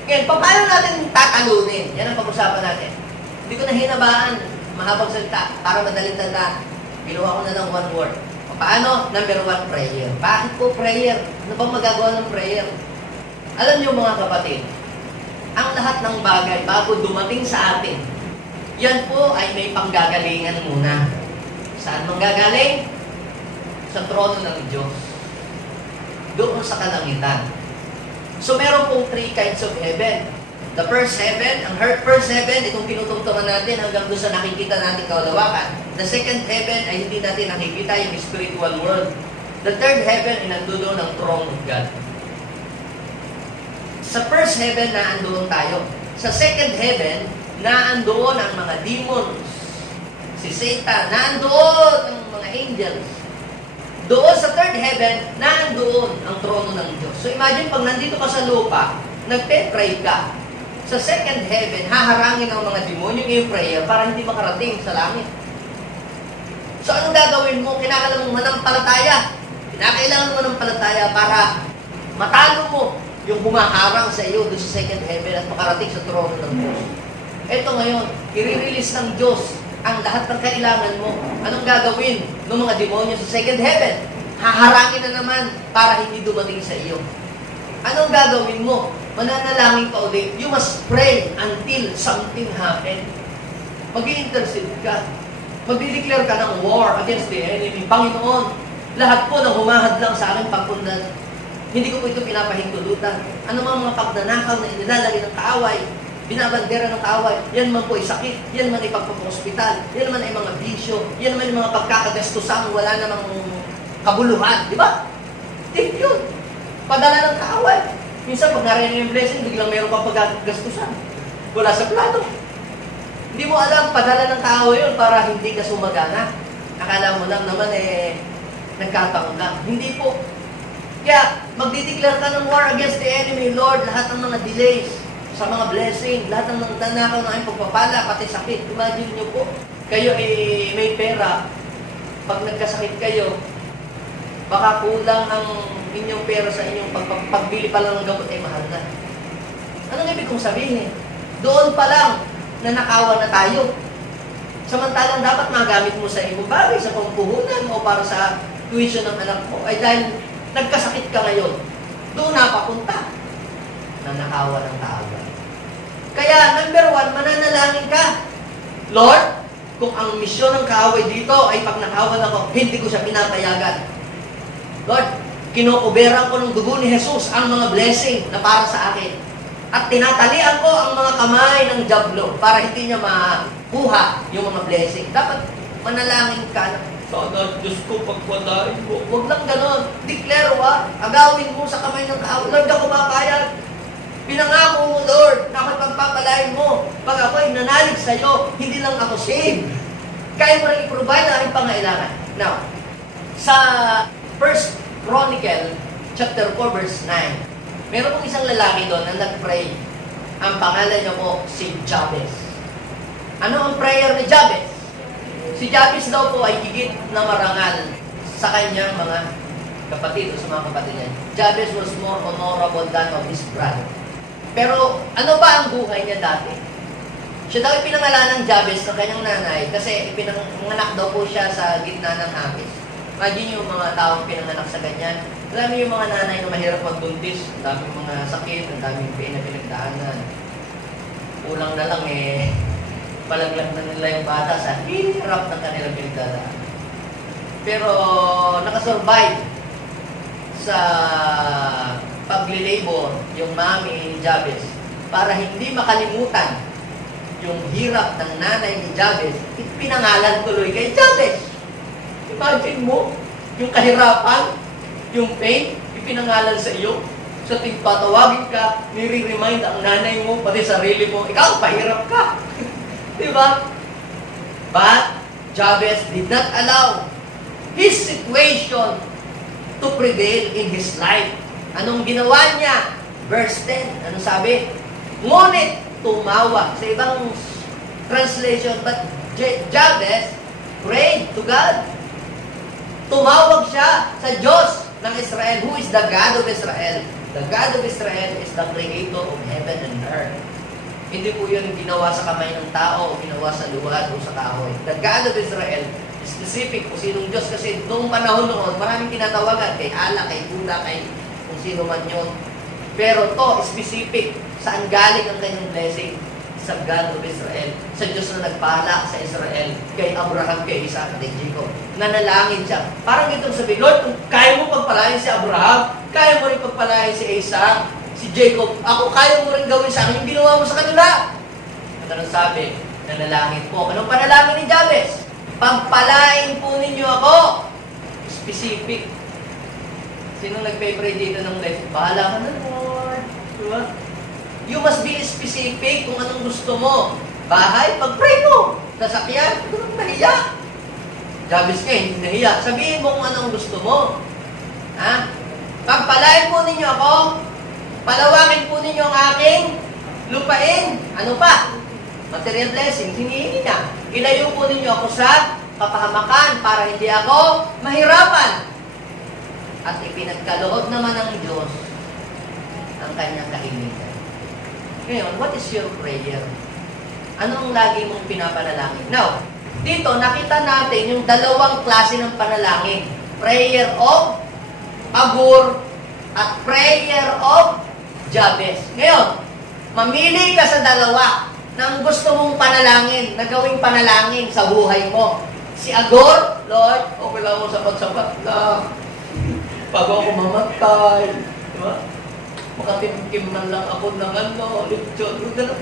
Ngayon, paano natin tatalunin? Yan ang pag-usapan natin. Hindi ko na hinabaan, mahabang salita, para madaling tanda. Binuha ko na lang one word. Paano? Number 1, prayer. Bakit po prayer? Ano bang magagawa ng prayer? Alam niyo mga kapatid, ang lahat ng bagay bago dumating sa atin, yan po ay may panggagalingan muna. Saan manggagaling? Sa trono ng Diyos. Doon sa kalangitan. So meron pong 3 kinds of heaven. The first heaven, ang first heaven, itong tinutungtungan natin hanggang doon sa nakikita natin kaulawakan. The second heaven ay hindi natin nakikita yung spiritual world. The third heaven ay nandoon ang throne of God. Sa first heaven, naandoon tayo. Sa second heaven, naandoon ang mga demons. Si Satan, naandoon ang mga angels. Doon sa third heaven, naandoon ang trono ng Diyos. So imagine, pag nandito ka sa lupa, nagpe-pray ka. Sa second heaven, haharangin ang mga demonyo yung prayer para hindi makarating sa langit. So anong gagawin mo? Kinakailangan mo manampalataya. Kinakailangan mo manampalataya para matalo mo yung humaharang sa iyo doon sa second heaven at makarating sa trono ng Diyos. Ito ngayon, i-release ng Diyos ang lahat ng kailangan mo. Anong gagawin ng mga demonyo sa second heaven? Haharangin na naman para hindi dumating sa iyo. Anong gagawin mo? Mananalangin ka ulit. You must pray until something happen. Mag-i-intercede ka. Mag-declare ka ng war against the enemy. Panginoon, lahat po ng humahadlang sa akin pagpundan, hindi ko po ito pinapahintulutan. Ano mga pagnanakaw na inilalagay ng kaaway, binabandera ng kaaway, yan man po ay sakit, yan man ay pagpapahospital, yan man ay mga bisyo, yan man ay mga pagkakagastusang wala namang kabuluhan. Di ba? Tip yun. Padala ng kaaway. Minsan pag narinig yung blessing, biglang mayroon pang pagkagastusan. Wala sa plato. Hindi mo alam, padala ng kaaway yun para hindi ka sumagana. Akala mo lang naman nagkataon lang. Hindi po. Kaya, magdideclare ka ng war against the enemy, Lord, lahat ng mga delays sa mga blessing, lahat ng nanakaw ng aking pagpapala, pati sakit. Imagine nyo po, kayo may pera, pag nagkasakit kayo, baka kulang ang inyong pera sa inyong pagbili pa lang ng gamot ay mahal na. Anong ibig kong sabihin? Doon pa lang, nanakawan na tayo. Samantalang dapat magamit mo sa ibang bagay, sa pampuhunan o para sa tuition ng anak mo, ay dahil nagkasakit ka ngayon, doon napapunta. Nanakawan ng kaaway. Kaya, number 1, mananalangin ka. Lord, kung ang misyon ng kaaway dito ay pag nakawan ako, hindi ko siya pinapayagan. Lord, kinukuberan ko ng dugo ni Jesus ang mga blessing na para sa akin. At tinatalian ko ang mga kamay ng diablo para hindi niya makuha yung mga blessing. Dapat manalangin ka na, sana, Diyos ko, pagpalain mo. Huwag lang ganon. Declare, agawin mo sa kamay ng kaaway. Lord, ako mapayag. Pinangako mo, Lord, na ako'y pagpapalain mo. Pag ako'y nanalig sa'yo, hindi lang ako saved. Kaya mo rin i-provide ang aking pangailangan. Now, sa 1 Chronicle, chapter 4, verse 9, meron pong isang lalaki doon na nag-pray. Ang pangalan niya po, si Jabez. Ano ang prayer ni Jabez? Si Jabez daw po ay higit na marangal sa kanyang mga kapatid o sa mga kapatid niya. Jabez was more honorable than of his brother. Pero ano ba ang buhay niya dati? Siya daw ipinangalan ng Jabez ng kanyang nanay kasi ipinanganak daw po siya sa gitna ng hapis. Imagine yung mga taong pinanganak sa ganyan. Alam yung mga nanay na mahirap magbuntis, ang daming mga sakit, ang daming pain na pinagdaanan. Kulang na lang palaglag na nila yung bata sa hirap ng kanilang pinagdadaan. Pero nakasurvive sa pagli-labor yung mami ni Jabez para hindi makalimutan yung hirap ng nanay ni Jabez, pinangalan tuloy kay Jabez. Imagine mo, yung kahirapan, yung pain, ipinangalan sa iyo. Sa tigpatawagin ka, nire-remind ang nanay mo, pati sarili mo, ikaw, pahirap ka. Diba? But Jabez did not allow his situation to prevail in his life. Anong ginawa niya? Verse 10, ano sabi? Ngunit tumawa. Sa ibang translation, but Jabez prayed to God. Tumawag siya sa Diyos ng Israel. Who is the God of Israel? The God of Israel is the creator of heaven and earth. Hindi po yun ginawa sa kamay ng tao, ginawa sa luwad o sa kahoy. The God of Israel, specific kung sinong Diyos. Kasi noong panahon noon, maraming tinatawagan. Kay Allah, kay Buddha, kay kung sino man yun. Pero to, specific. Saan galing ang kanyang blessing? Sa God of Israel. Sa Diyos na nagpala sa Israel. Kay Abraham, kay Isaac, kay Jacob. Nanalangin siya. Parang itong sabi, Lord, kung kaya mo pagpalain si Abraham, kaya mo rin pagpalain si Isaac, si Jacob, ako kaya mo rin gawin sa akin yung ginawa mo sa kanila. At anong sabi? Nanalangin po. Anong panalangin ni Jabez? Pagpalain po ninyo ako. Specific. Sinong nagpe-pray dito ng life? Bahala ka na, Lord. Diba? You must be specific kung anong gusto mo. Bahay, pag-pray mo. Sasakyan, huwag nahiya. Jabez ka, hindi nahiya. Sabihin mo kung anong gusto mo. Ha? Pagpalain po ninyo ako. Palawakin po ninyo ang aking lupain. Ano pa? Material blessing. Hinihingi niya. Ilayo po ninyo ako sa kapahamakan para hindi ako mahirapan. At ipinagkaloob naman ng Diyos ang kanyang kahimikan. Ngayon, what is your prayer? Ano ang lagi mong pinapanalangin? Now, dito nakita natin yung dalawang klase ng panalangin. Prayer of Agur at prayer of Jabez. Ngayon, mamili ka sa dalawa. na ang gusto mong panalangin, na gawing panalangin sa buhay mo. Si Agor, Lord, okay lang ako sapat-sapat lang. Bago ako mamatay. Di ba? Makatimkim man lang ako ng lechon. Ganun.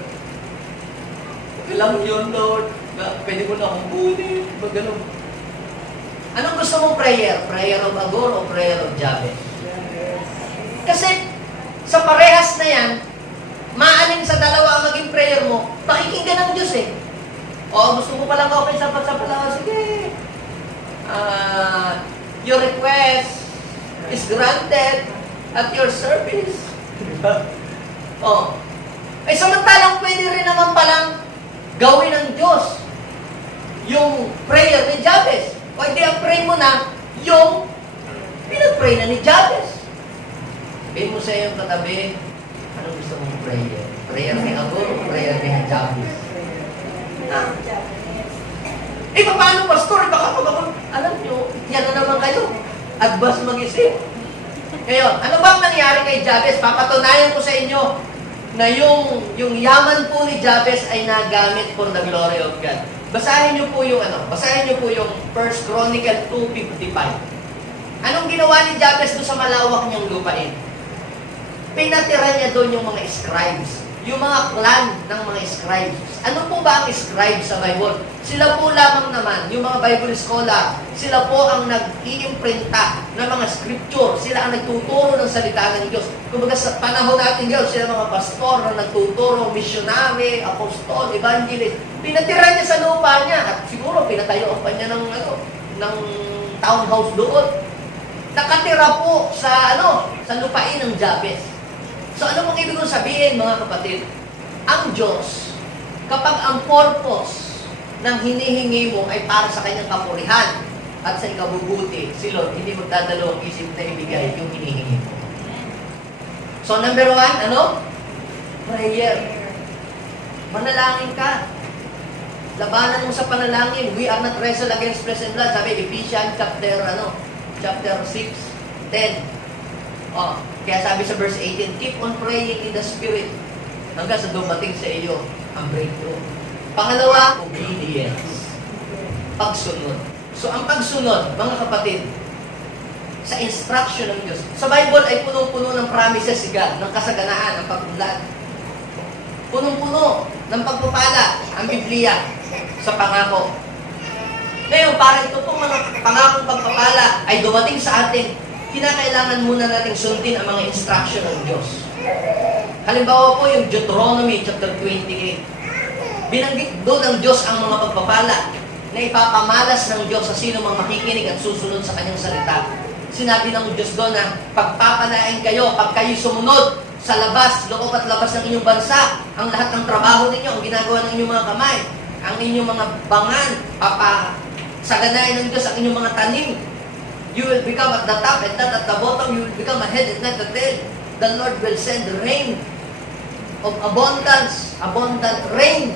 Okay lang yun, Lord. Pwede mo na akong kunin. Ganun. Anong gusto mong prayer? Prayer of Agor o prayer of Jabez? Kasi sa parehas na yan, maanin sa dalawa ang maging prayer mo, pakikinggan ng Diyos eh. O, gusto mo palang okay, sapat-sapat lang. Sige. Your request is granted at your service. O. Ay, samantalang pwede rin naman palang gawin ng Diyos yung prayer ni Jabez. O, hindi ang pray mo na yung pinag-pray na ni Jabez. Sabihin mo sa iyong katabi, ano gusto mong prayer? Prayer ni Agor o prayer ni Jabez? Paano, pastor? Baka alam nyo, yan na naman kayo. Advance mag-isip. Ngayon, ano bang nangyari kay Jabez? Papatunayan ko sa inyo na yung yaman po ni Jabez ay nagamit for the glory of God. Basahin niyo po yung 1 Chronicle 2:55. Anong ginawa ni Jabez doon sa malawak niyang lupain? Pinatira niya doon yung mga scribes, yung mga clan ng mga scribes. Ano po ba ang scribes sa Bible? Sila po lamang naman, yung mga Bible scholar, sila po ang nag-iimprinta ng mga scripture. Sila ang nagtuturo ng salita ng Diyos. Kumbaga sa panahon natin Diyos, sila mga pastor na nagtuturo, missionary, apostol, evangelist. Pinatira niya sa lupa niya at siguro pinatayo pa niya ng townhouse doon. Nakatira po sa lupain ng Jabez. So ano pong ibig kong sabihin, mga kapatid? Ang Diyos, kapag ang purpose ng hinihingi mo ay para sa kanyang kapurihan at sa ikabubuti, si Lord, hindi magdadalawang isip na ibigay yung hinihingi mo. So number 1, prayer. Manalangin ka. Labanan mo sa panalangin. We are not wrestle against flesh and blood. Sabi, Ephesians chapter 6:10. Kaya sabi sa verse 18, keep on praying in the Spirit hanggang sa dumating sa iyo ang breakthrough. Pangalawa, obedience. Pagsunod. So, ang pagsunod, mga kapatid, sa instruction ng Diyos. Sa Bible ay punong-puno ng promises si God, ng kasaganaan, ng pag-unlad. Punong-puno ng pagpapala ang Biblia sa pangako. Ngayon, para ito pong mga pangakong pagpapala ay dumating sa atin, kinakailangan muna nating sundin ang mga instruction ng Diyos. Halimbawa po yung Deuteronomy chapter 28. Binanggit doon ng Diyos ang mga pagpapala na ipapamalas ng Diyos sa sino mang makikinig at susunod sa kanyang salita. Sinabi ng Diyos doon na pagpapalain kayo pag kayo sumunod sa labas, loob at labas ng inyong bansa. Ang lahat ng trabaho ninyo, ang ginagawa ng inyong mga kamay, ang inyong mga bangan, saganayin ng Diyos ang inyong mga tanim. You will become at the top and not at the bottom. You will become a head and not the tail. The Lord will send rain of abundance, abundant rain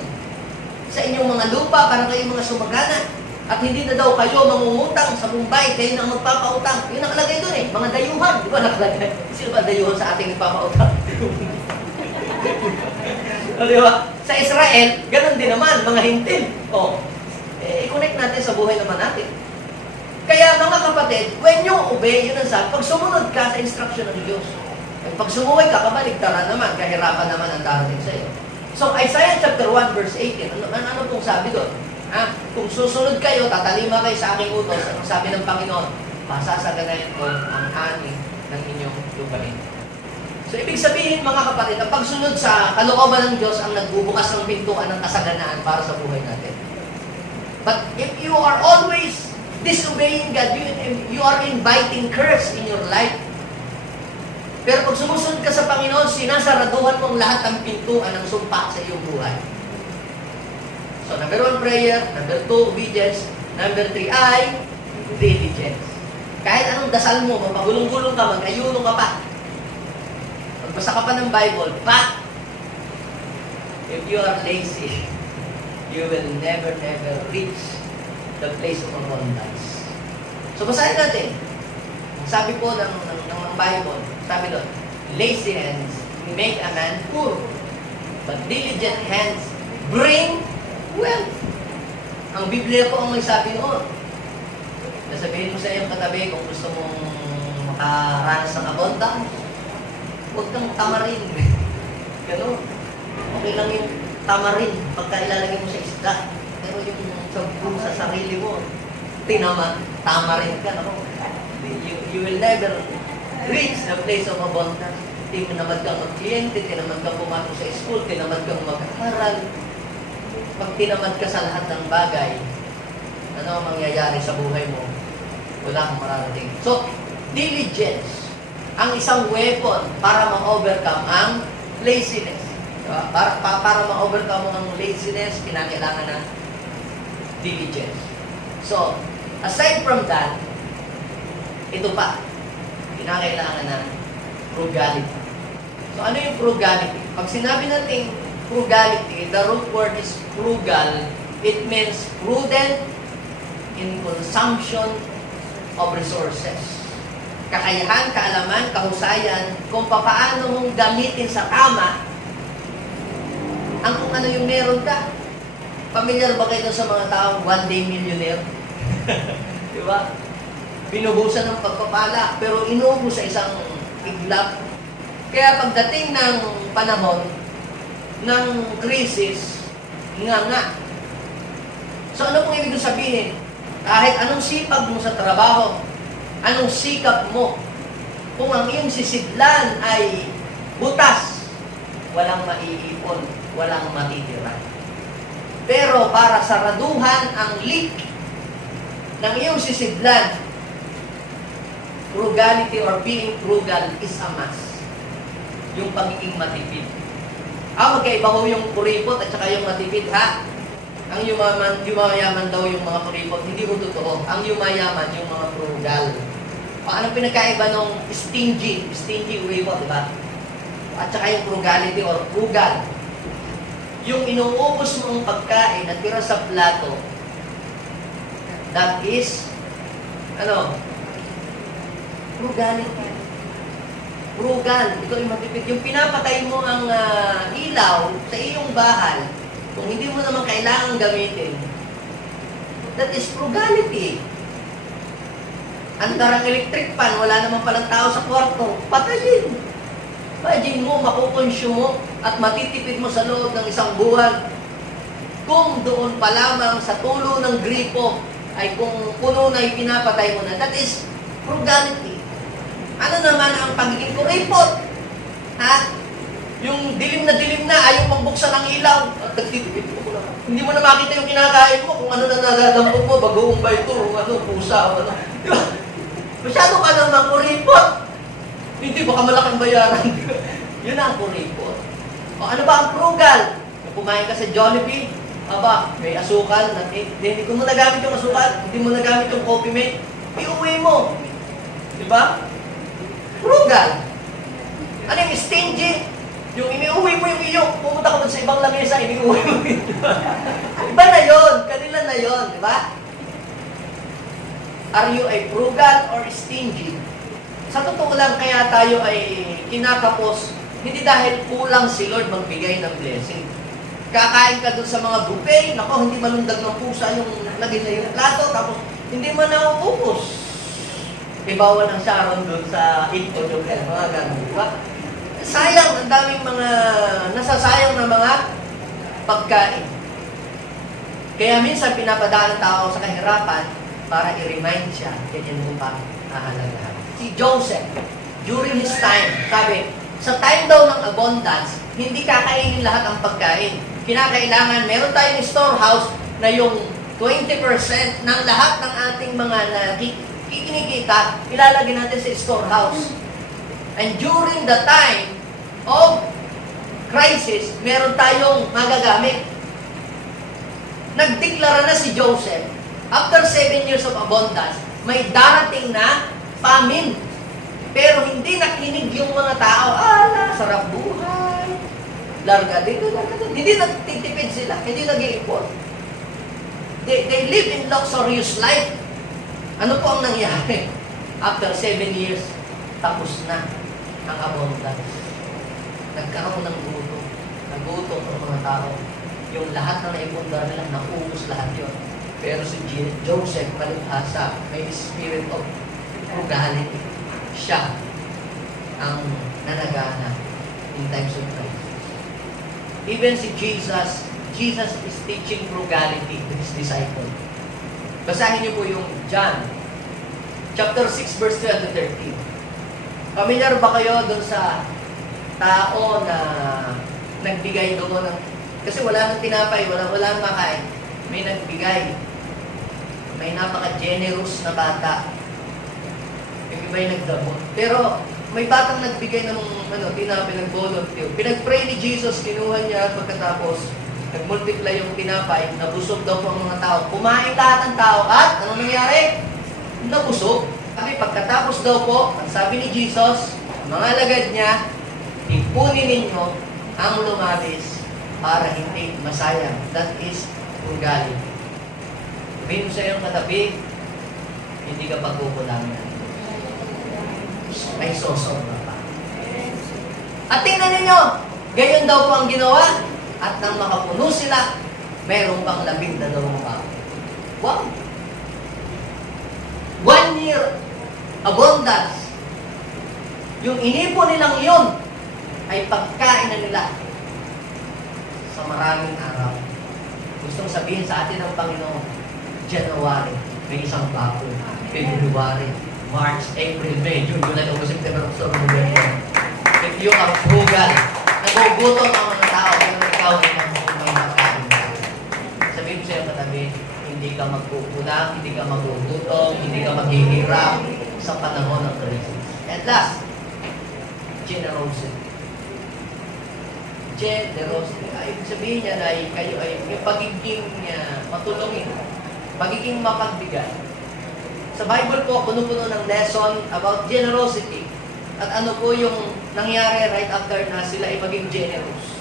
sa inyong mga lupa para kayong mga sumagana. At hindi na daw kayo mangungutang sa Mumbai, kayo na magpapautang. Yun nakalagay doon mga dayuhan. Di ba nakalagay? Sino ba dayuhan sa ating nagpapautang? Di ba? Sa Israel, ganun din naman, mga hintil. I-connect natin sa buhay naman natin. Kaya mga kapatid, when you obey, yun ang sabi, pag sumunod ka sa instruction ng Diyos, pag sumuway ka, kabaligtaran naman, kahirapan naman ang darating sa iyo. So, Isaiah chapter 1 verse 18, ano pong sabi doon? Kung susunod kayo, tatalima kayo sa aking utos, ang sabi ng Panginoon, pasasaganayin ko ang ani ng inyong lupain. So, ibig sabihin mga kapatid, ang pagsunod sa kalooban ng Diyos ang nagbubukas ng pintuan ng kasaganaan para sa buhay natin. But if you are always disobeying God, you are inviting curse in your life. Pero pag sumusunod ka sa Panginoon, sinasaraduhan mo ang lahat ng pintuan ng sumpa sa iyong buhay. So, number 1, prayer. Number 2, obedience. Number 3, diligence. Kahit anong dasal mo, mapagulong-gulong ka, mag-ayunong ka pa. Magbasa ka pa ng Bible, but if you are lazy, you will never reach the place of abundance. So, basahin natin. Sabi po ng Bible, sabi doon, lazy hands make a man poor, but diligent hands bring wealth. Ang Biblia po ang may sabi noon. Nasabihin mo sa iyong katabi kung gusto mong makaranas ng abundance, huwag kang tamarin. Ganun. Okay lang yung tamarin pagka ilalagay mo sa isda. Pero yung sa sarili mo, tamarin ka. No? You will never reach the place of abundance. Tinamad kang mag-kliyente, tinamad kang pumasok sa school, tinamad kang mag-aral. Pag tinamad ka sa lahat ng bagay, ano ang mangyayari sa buhay mo? Wala kang mararating. So, diligence ang isang weapon para ma-overcome ang laziness. Diba? Para ma-overcome ang laziness, kinakailangan ng diligence. So, aside from that, ito pa, kinakailangan ng frugality. So, ano yung frugality? Pag sinabi natin frugality, the root word is frugal. It means prudent in consumption of resources. Kakayahan, kaalaman, kahusayan, kung paano mong gamitin sa tama ang kung ano yung meron ka. Pamilyar ba kayo sa mga taong one-day millionaire? Diba? Binubusan ng pagpapala, pero inuubos sa isang iglap. Kaya pagdating ng panahon ng krisis, nga. So ano pong ibig sabihin? Kahit anong sipag mo sa trabaho, anong sikap mo, kung ang iyong sisidlan ay butas, walang maiipon, walang matitira. Pero para saraduhan ang leak ng iyong sisidlan, frugality or being frugal is a must. Yung pagiging matipid. Magkaiba ho yung kuripot at saka yung matipid, ha? Ang yumayaman daw yung mga kuripot. Hindi ko totoo. Ang yumayaman yung mga frugal. Anong pinagkaiba ng stingy? Stingy kuripot, di ba? At saka yung frugality or frugal. Yung inuubos mo ang pagkain at tira sa plato, that is, frugality. Frugal. Ito ay matipid. Yung pinapatay mo ang ilaw sa iyong bahay, kung hindi mo naman kailangan gamitin, that is frugality. Ang darang electric fan, wala naman palang tao sa kwarto, patayin. Imagine mo, makukonsume mo at matitipid mo sa loob ng isang buwan. Kung doon pa lamang sa tulo ng gripo ay kung puno na pinapatay mo na, that is frugality. Ano naman ang pagiging kuripot? Ha? Yung dilim na, ayaw pang buksan ang ilaw. At nagtitipid mo lang. Hindi mo na makita yung kinakain mo, kung ano na nadadampot mo, bagoong ba ito, pusa, o ano. Di ba? Masyado ka naman kuripot. Hindi, baka malaking bayaran. Yun ang kuripot. O ano ba ang frugal? Kung kumain ka sa Jollibee, may asukal, hindi mo nagamit yung asukal, hindi mo nagamit yung coffee mate, iuwi mo. Di ba? Frugal. Ano yung stingy? Yung iniuwi mo yung iyo, pumunta ka sa ibang lamesa, iniuwi mo yung iba na yun, kanila na yun, di ba? Are you a frugal or stingy? Sa totoo lang, kaya tayo ay kinakapos, hindi dahil kulang si Lord magbigay ng blessing. Kakain ka dun sa mga buffet, nako, hindi manundag ng pusa yung lagay na yung plato, tapos hindi man nauubos. Ibawan ng Sharon doon sa ito, yung mga gano'n, di ba? Sayang, ang daming mga nasasayang na mga pagkain. Kaya minsan pinapadaan ng tao sa kahirapan para i-remind siya, ganyan mo pa ahalagahan. Si Joseph, during his time, sabi, sa time daw ng abundance, hindi kakainin lahat ang pagkain. Kinakailangan, meron tayong storehouse na yung 20% ng lahat ng ating mga kinikita, ilalagay natin sa storehouse. And during the time of crisis, meron tayong magagamit. Nagdeklara na si Joseph, after 7 years of abundance, may darating na famine. Pero hindi nakinig yung mga tao, sarap buhay, larga dito. Hindi nagtitipid sila, hindi nag-iipon. They live in luxurious life. Ano po ang nangyari? After 7 years, tapos na ang abundance. Nagkaroon ng gutom. Nagutom ang mga tao. yung lahat na naipundar nila, naubos lahat yun. Pero si Joseph, kalibhasa, may spirit of frugality. Siya ang nanagana in times of crisis. Even si Jesus is teaching frugality to His disciples. Basahin niyo po yung John, chapter 6, verse 12 to 13. Familiar ba kayo doon sa tao na nagbigay doon ng... Kasi wala nang tinapay, wala nang makain. May nagbigay. May napaka-generous na bata. Yung iba yung nagdamot. Pero may batang nagbigay ng tinapay, nag-volunteer. Pinag-pray ni Jesus, kinuha niya pagkatapos nag-multiply yung tinapay, nabusog daw po ang mga tao. Kumain lahat ng tao at ano nangyari? Nabusog. Kasi pagkatapos daw po, ang sabi ni Jesus, mga alagad niya, ipunin ninyo ang lumabis para hindi masayang. That is frugality. Sabihin mo sa iyong katabi, hindi ka pagkukulangan. May sosobra pa. At tingnan ninyo, ganyan daw po ang ginawa. At nang makapuno sila, mayroon pang 12 pa. Wow! 1 year abundance. Yung inipon nilang yun ay pagkain na nila sa maraming araw. Gustong sabihin sa atin ng Panginoon, January, may isang bago. February, March, April, May, June, July, August, September, October, November. If you are frugal, nagugutom ang mga tao, pero ikaw ay may makain. Sabihin ko sa'yo katabi, hindi ka magkukulang, hindi ka magugutom, hindi ka maghihirap sa panahon ng crisis. And last, generosity. Generosity. Ibig sabihin niya na kayo ay yung pagiging matulungin, pagiging mapagbigay. Sa Bible po, puno-puno ng lesson about generosity. At ano po yung nangyari right after na sila ay maging generous.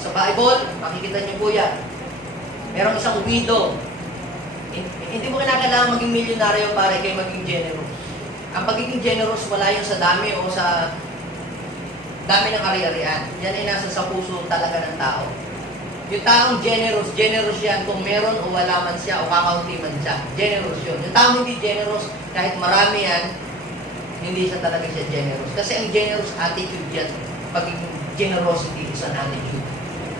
Sa Bible, makikita niyo po yan. Merong isang widow. Hindi mo kinakailangan maging milyonaryo para kayo maging generous. Ang pagiging generous, wala yun sa dami o sa dami ng ari-arian. Yan ay nasa sa puso talaga ng tao. Yung taong generous yan kung meron o wala man siya o kakaunti man siya. Generous yun. Yung taong hindi generous, kahit marami yan, hindi siya talaga siya generous. Kasi ang generous attitude yan. Pagiging generosity is an attitude.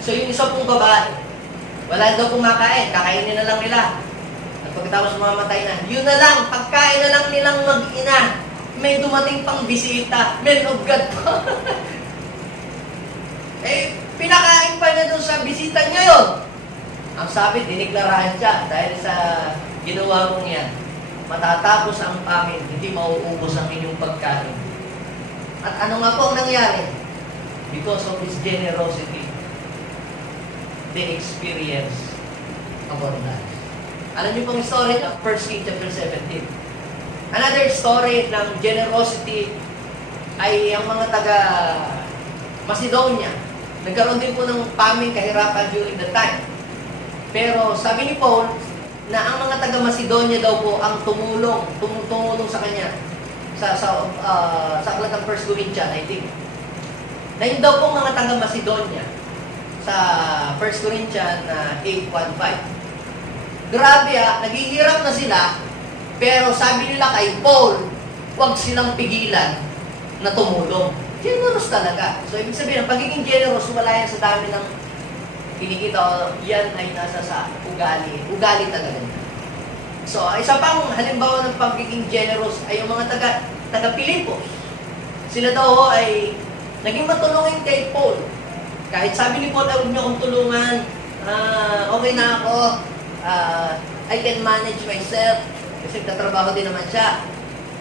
So yung isa pong babae, wala daw kumakain, kakainin na lang nila. At pagkatapos mamatay na, yun na lang, pagkain na lang nilang mag-ina. May dumating pang bisita, men of God pa. Pinakain pa niya doon sa bisita niya yun. Ang sabi, diniklarahan siya dahil sa ginawa mong yan. Matatapos ang famine, hindi mauubos ang inyong pagkain. At ano nga po ang nangyari? Because of his generosity, they experience abundance. Alam niyo pong story ng 1 Kings chapter 17. Another story ng generosity ay ang mga taga Macedonia. Nagkaroon din po ng famine, kahirapan during the time. Pero sabi ni Paul, na ang mga taga Macedonia daw po ang tumulong sa kanya sa aklat ng 1 Corinthians, I think. Na yun daw po mga taga Macedonia sa 1 Corinthians 8:1-5. Grabe naghihirap na sila, pero sabi nila kay Paul, huwag silang pigilan na tumulong. Generous talaga. So, ibig sabihin, ang pagiging generous, wala yan sa dami ng kinikita, yan ay nasa sa ugali. Ugali talaga. So, isa pang halimbawa ng pagiging generous ay yung mga taga-Pilipos. Sila daw ay naging matulungin kay Paul. Kahit sabi ni Paul, huwag niyo akong tulungan, okay na ako, I can manage myself, kasi tatrabaho din naman siya.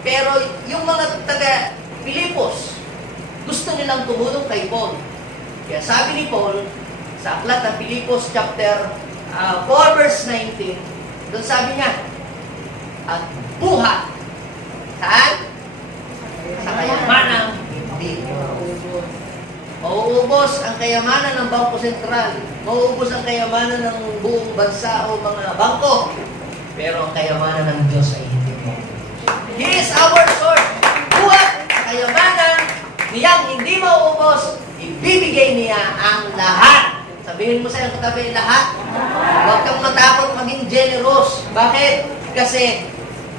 Pero yung mga taga-Pilipos, gusto nilang tumulong kay Paul. Kaya sabi ni Paul, sa aklat ng Pilipos chapter 4 verse 19, doon sabi niya, at buhat. Saan? Sa kayamanang hindi mauubos. Mauubos ang kayamanan ng Bangko Sentral. Mauubos ang kayamanan ng buong bansa o mga bangko. Pero ang kayamanan ng Diyos ay hindi mauubos. He is our source. Buhat sa kayamanan niyang hindi mauubos, ibibigay niya ang lahat. Sabi Sabihin mo sa iyong katabi, lahat. Huwag kang matakot maging generous. Bakit? Kasi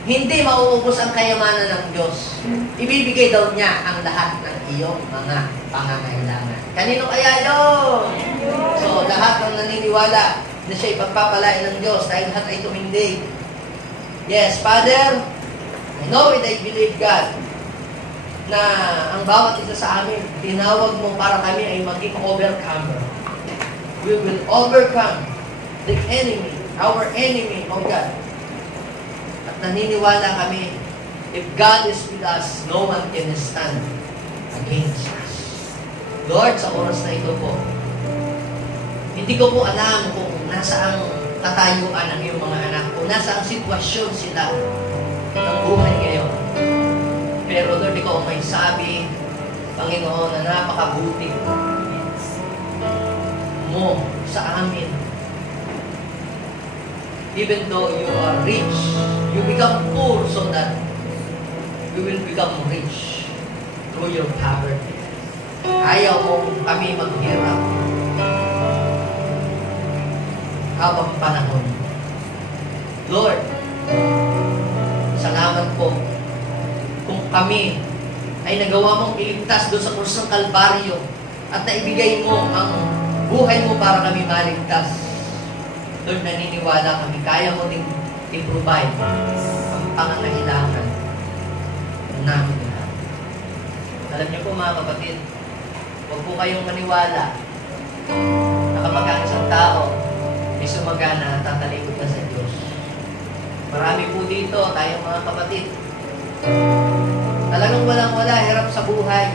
hindi mauubos ang kayamanan ng Diyos. Ibibigay daw niya ang lahat ng iyong mga pangangailangan. Kanino kaya yun? So, lahat ng naniniwala na siya ipagpapalain ng Diyos dahil lahat ay tumindig. Yes, Father, I know it, I believe, God, na ang bawat isa sa amin, tinawag mo para kami ay maging overcomer. We will overcome the enemy, our enemy, oh God. At naniniwala kami, if God is with us, no one can stand against us. Lord, sa oras na ito po, hindi ko po alam kung nasaan katayuan ng iyong mga anak, kung nasaan sitwasyon sila ng buhay ngayon. Pero Lord, ikaw ang may sabi, Panginoon, na napakabuti mo sa amin. Even though you are rich, you become poor so that we will become rich through your poverty. Ayaw mo kami maghirap habang panahon. Lord, salamat po kung kami ay nagawa mong iligtas doon sa krus ng Kalbaryo at naibigay mo ang buhay mo para kami maligtas. Lord, naniniwala kami, kaya mo ding i-provide ang pangangailangan namin lahat. Alam niyo po mga kapatid, huwag po kayong maniwala na kapag ang isang tao ay sumagana at tatalikod na sa Diyos. Marami po dito, tayong mga kapatid, talagang walang-wala, hirap sa buhay.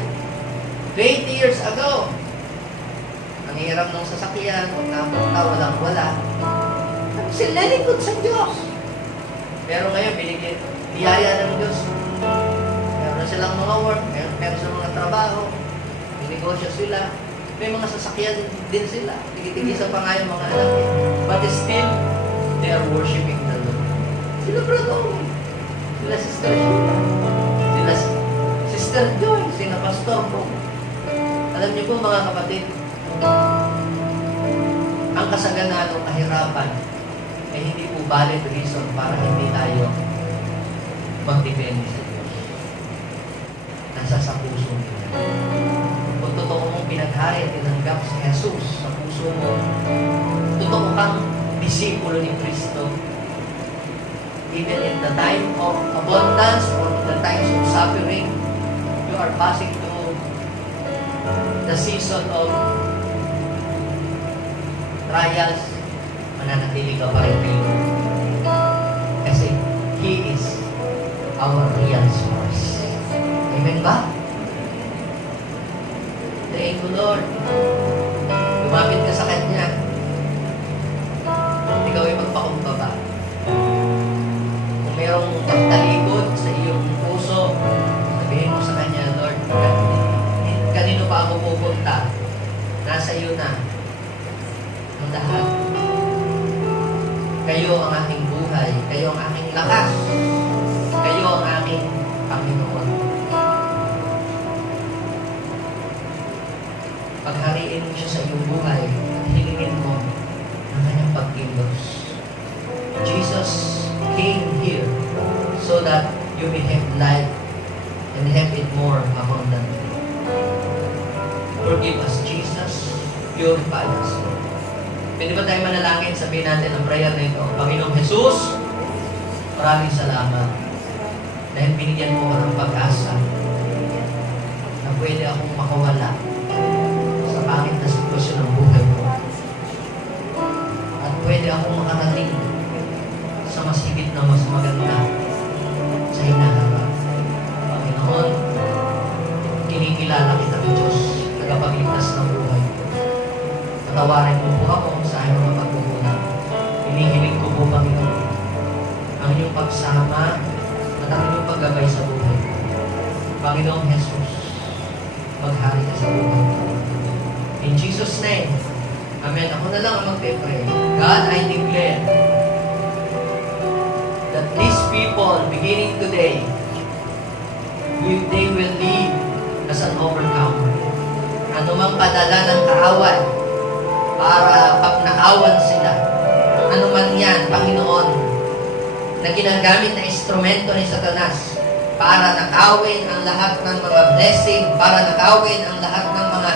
20 years ago, ang hirap ng sasakyan, huwag napunta, walang-wala. Sila likod sa Diyos. Pero ngayon, binigyan, biyaya ng Diyos. Meron na silang mga work, meron silang mga trabaho, may negosyo sila, may mga sasakyan din sila. Tigitigisan pa nga yung mga anak niya. But still, they are worshiping the Lord. Sila Brother Owen, sila Sister Sheila, sila Sister Joy, sila Pastor po. Alam niyo po mga kapatid, ang kasaganaan o kahirapan ay hindi po valid reason para hindi tayo magdepende sa Diyos. Nasa sa puso niya. Kung totoo mong pinaghari at tinanggap si Jesus sa puso mo, totoo kang disipulo ni Kristo, even in the time of abundance or in the times of suffering, you are passing through the season of trials, mananatili ka pa rin kay Lord. Kasi He is our real source. Amen ba? Thank you, Lord. Lumapit ka sa Kanya. Ikaw ay magpakumbaba. Kung mayroong pagtalikod sa iyong puso, sabihin mo sa Kanya, Lord, kanino pa ako pupunta? Nasa iyo na ang lahat. Kayo ang aking buhay, kayo ang aking lakas, kayo ang aking Panginoon. Paghariin mo siya sa iyong buhay at hilingin mo ang kanyang pagkilos. Jesus came here so that you may have life and have it more abundantly. Forgive us, Jesus. Purify us. Pwede ba tayo manalangin? Sabihin natin ang prayer na ito. Panginoong Jesus, maraming salamat dahil binigyan mo ko ng pag-asa na pwede akong makawala sa pangit na sitwasyon ng buhay ko. At pwede akong makarating sa mas higit na mas maganda sa hinaharap. Panginoon, kinikilala kita ng Diyos, tagapagligtas ng buhay ko. Patawarin mo po ako sa aking mga pagkukulang. Hinihiling ko po, Panginoon, ang inyong pagsama at ang inyong paggabay sa buhay ko. Panginoong Jesus, maghari ka sa buhay ko. In Jesus' name, Amen. Ako na lang ang magpe-pray. God, I declare that these people, beginning today, they will live as an overcomer. Anumang padala ng kaaway para pag naawan sila, ano man yan, Panginoon, na ginagamit na instrumento ni Satanas para nakawin ang lahat ng mga blessing, para nakawin ang lahat ng mga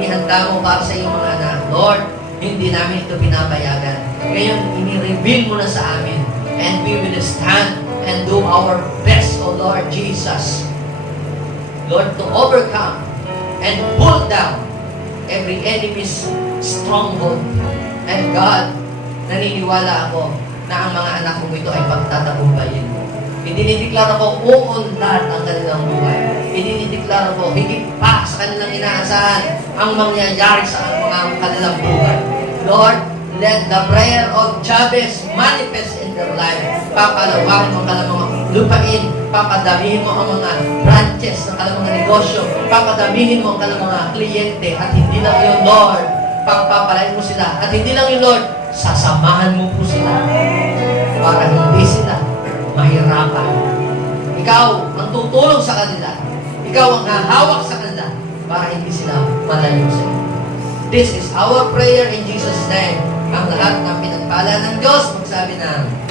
inihanda mo para sa iyong mga anak. Lord, hindi namin ito pinapayagan. Ngayon, ini-reveal mo na sa amin, and we will stand and do our best, O Lord Jesus, Lord, to overcome and pull down every enemy's stronghold. And God, naniniwala ako na ang mga anak mo ito ay pagtatagumpayin mo. Idinideklara ko uunlad ang kanilang buhay. Idinideklara ko higit pa sa kanilang inaasahan ang mangyayari sa mga kanilang buhay. Lord, let the prayer of Jabez manifest in their life. Papalawakin mo ang kanilang mga lupain. Papadamihin mo ang mga branches ng kanilang mga negosyo. Papadamihin mo ang kanilang mga kliyente. At hindi lang yun, Lord, pagpapalain mo sila. At hindi lang yun, Lord, sasamahan mo po sila para hindi sila mahirapan. Ikaw ang tutulong sa kanila. Ikaw ang hahawak sa kanila para hindi sila malayo sa iyo. This is our prayer in Jesus' name. Ang lahat ng pinagpala ng Diyos, magsabi ng